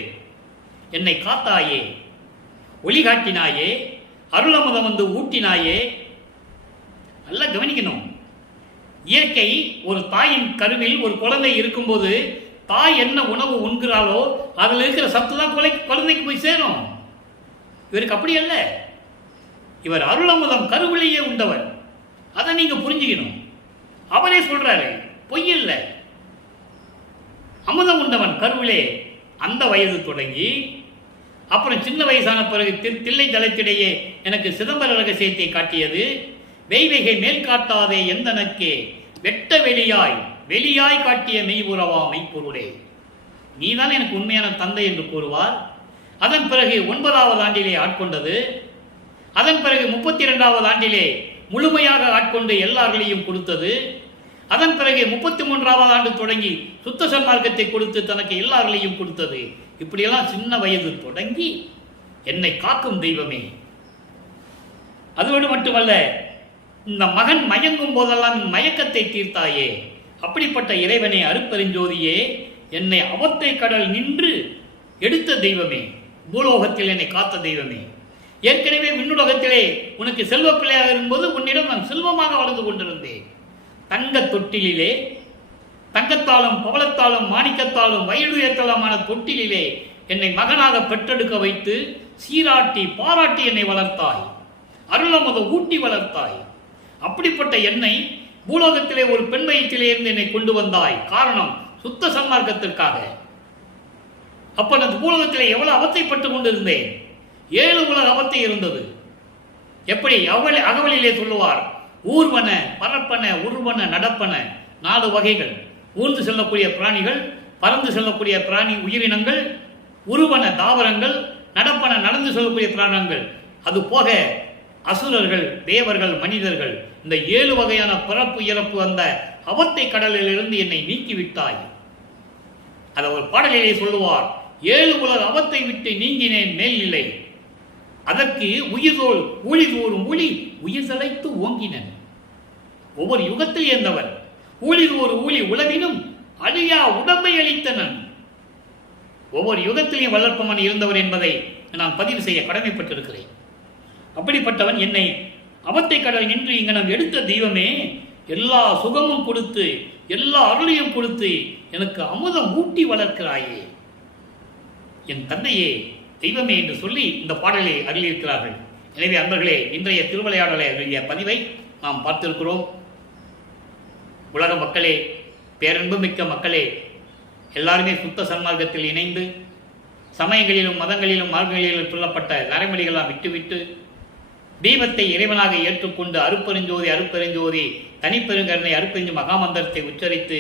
என்னை காத்தாயே, ஒளி காட்டினாயே, அருளமுதம் வந்து ஊட்டினாயே. நல்லா கவனிக்கணும். இயற்கை ஒரு தாயின் கருவில் ஒரு குழந்தை இருக்கும்போது தாய் என்ன உணவு உண்கிறாளோ அதில் இருக்கிற சத்து தான் குழந்தைக்கு போய் சேரும். இவருக்கு அப்படி அல்ல, இவர் அருளமுதம் கருவிலேயே உண்டவர். அதை நீங்க புரிஞ்சுக்கணும். அவரே சொல்றாரு, பொய் இல்லை. அமுதம் உண்டவன் கருவிலே அந்த வயது தொடங்கி, அப்புறம் சின்ன வயசான பிறகு தில்லை தளத்திடையே எனக்கு சிதம்பர ரகசியத்தை காட்டியது. வெய்வகை மேல் காட்டாதே எந்தனக்கே வெட்ட வெளியாய் காட்டிய மெய்புறவா மெய்ப்பொருளே, நீதான் எனக்கு உண்மையான தந்தை என்று கூறுவார். அதன் பிறகு 9வது ஆண்டிலே ஆட்கொண்டது. அதன் பிறகு 32வது ஆண்டிலே முழுமையாக ஆட்கொண்டு எல்லார்களையும் கொடுத்தது. அதன் பிறகு 33வது ஆண்டு தொடங்கி சுத்த சன்மார்க்கத்தை கொடுத்து தனக்கு எல்லார்களையும் கொடுத்தது. இப்படியெல்லாம் சின்ன வயது தொடங்கி என்னை காக்கும் தெய்வமே. அதோடு மட்டுமல்ல, இந்த மகன் மயங்கும் போதெல்லாம் மயக்கத்தை தீர்த்தாயே. அப்படிப்பட்ட இறைவனே, அருப்பெருஞ்சோதியே, என்னை அவத்தை கடல் நின்று எடுத்த தெய்வமே, பூலோகத்தில் என்னை காத்த தெய்வமே. ஏற்கனவே விண்ணுலகத்திலே உனக்கு செல்வ பிள்ளையாக இருக்கும்போது உன்னிடம் நான் செல்வமாக வளர்ந்து கொண்டிருந்தேன். தங்க தொட்டிலே, தங்கத்தாலும் பவளத்தாலும் மாணிக்கத்தாலும் வயலுயர்த்தலமான தொட்டிலே என்னை மகனாக பெற்றெடுக்க வைத்து சீராட்டி பாராட்டி என்னை வளர்த்தாய். அருளமுத ஊட்டி வளர்த்தாய். அப்படிப்பட்ட என்னை பூலோகத்திலே ஒரு பெண் வயிற்றிலே இருந்து என்னை கொண்டு வந்தாய். காரணம், சுத்த சன்மார்க்கத்திற்காக. அப்ப அந்த பூலோகத்திலே எவ்வளவு அவத்தைப்பட்டு கொண்டிருந்தேன். 7 உலக அவத்தை இருந்தது. எப்படி அகவலிலே சொல்லுவார், ஊர்வன, பரப்பன, உருவன, நடப்பன 4 வகைகள். ஊர்ந்து செல்லக்கூடிய பிராணிகள், பறந்து செல்லக்கூடிய பிராணி உயிரினங்கள், உருவன தாவரங்கள், நடப்பன நடந்து செல்லக்கூடிய பிராணங்கள், அது போக அசுரர்கள், தேவர்கள், மனிதர்கள். இந்த 7 வகையான பிறப்பு இறப்பு அந்த அவத்தை கடலிலிருந்து என்னை நீக்கிவிட்டாய். அதை ஒரு பாடலிலே சொல்லுவார், 7 உலக அவத்தை விட்டு நீங்கினேன் மேல்நிலை, அதற்கு உயிர்தோல் ஊழிதோறும் ஊழி உயிர் தலைத்து ஓங்கினன். ஒவ்வொரு யுகத்தில் இருந்தவர். ஊழிதோறு ஊழி உளவினும் அழியா உடம்பை அளித்தனன். ஒவ்வொரு யுகத்திலையும் வளர்ப்பவன் இருந்தவர் என்பதை நான் பதிவு செய்ய கடமைப்பட்டிருக்கிறேன். அப்படிப்பட்டவன் என்னை அவத்தை கடல் நின்று இங்கனம் எடுத்த தெய்வமே, எல்லா சுகமும் கொடுத்து எல்லா அருளையும் கொடுத்து எனக்கு அமுதம் ஊட்டி வளர்க்கிறாயே. என் தந்தையே, தெய்வமே என்று சொல்லி இந்த பாடலை அருளியிருக்கிறார்கள். எனவே அன்பர்களே, இன்றைய திருவிளையாடலை பதிவை நாம் பார்த்திருக்கிறோம். உலக மக்களே, பேரன்புமிக்க மக்களே, எல்லாருமே சுத்த சன்மார்க்கத்தில் இணைந்து சமயங்களிலும் மதங்களிலும் மார்க்கங்களிலும் சொல்லப்பட்ட நரைமொழிகளாம் விட்டுவிட்டு தீபத்தை இறைவனாக ஏற்றுக்கொண்டு அருப்பெருஞ்சோதி அருப்பெருஞ்சோதி தனிப்பெருங்கருணை அருப்பெருஞ்சு மகாமந்திரத்தை உச்சரித்து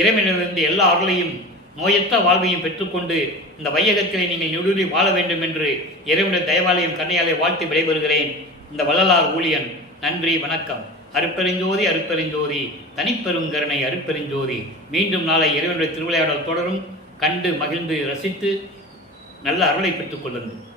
இறைவனிலிருந்து எல்லா அருளையும் நோயற்ற வாழ்வையும் பெற்றுக்கொண்டு இந்த வையகத்திலே நீங்கள் நெடுவி வாழ வேண்டும் என்று இறைவனுடைய தயவாலயம் கண்ணையாலே வாழ்த்து விடைபெறுகிறேன். இந்த வள்ளலார் ஊழியன். நன்றி, வணக்கம். அருட்பெருஞ்சோதி அருட்பெருஞ்சோதி, தனிப்பெருங்கருணை அருட்பெருஞ்சோதி. மீண்டும் நாளை இறைவனுடைய திருவிளையாடல் தொடரும். கண்டு மகிழ்ந்து ரசித்து நல்ல அருளை பெற்றுக் கொள்ளுங்கள்.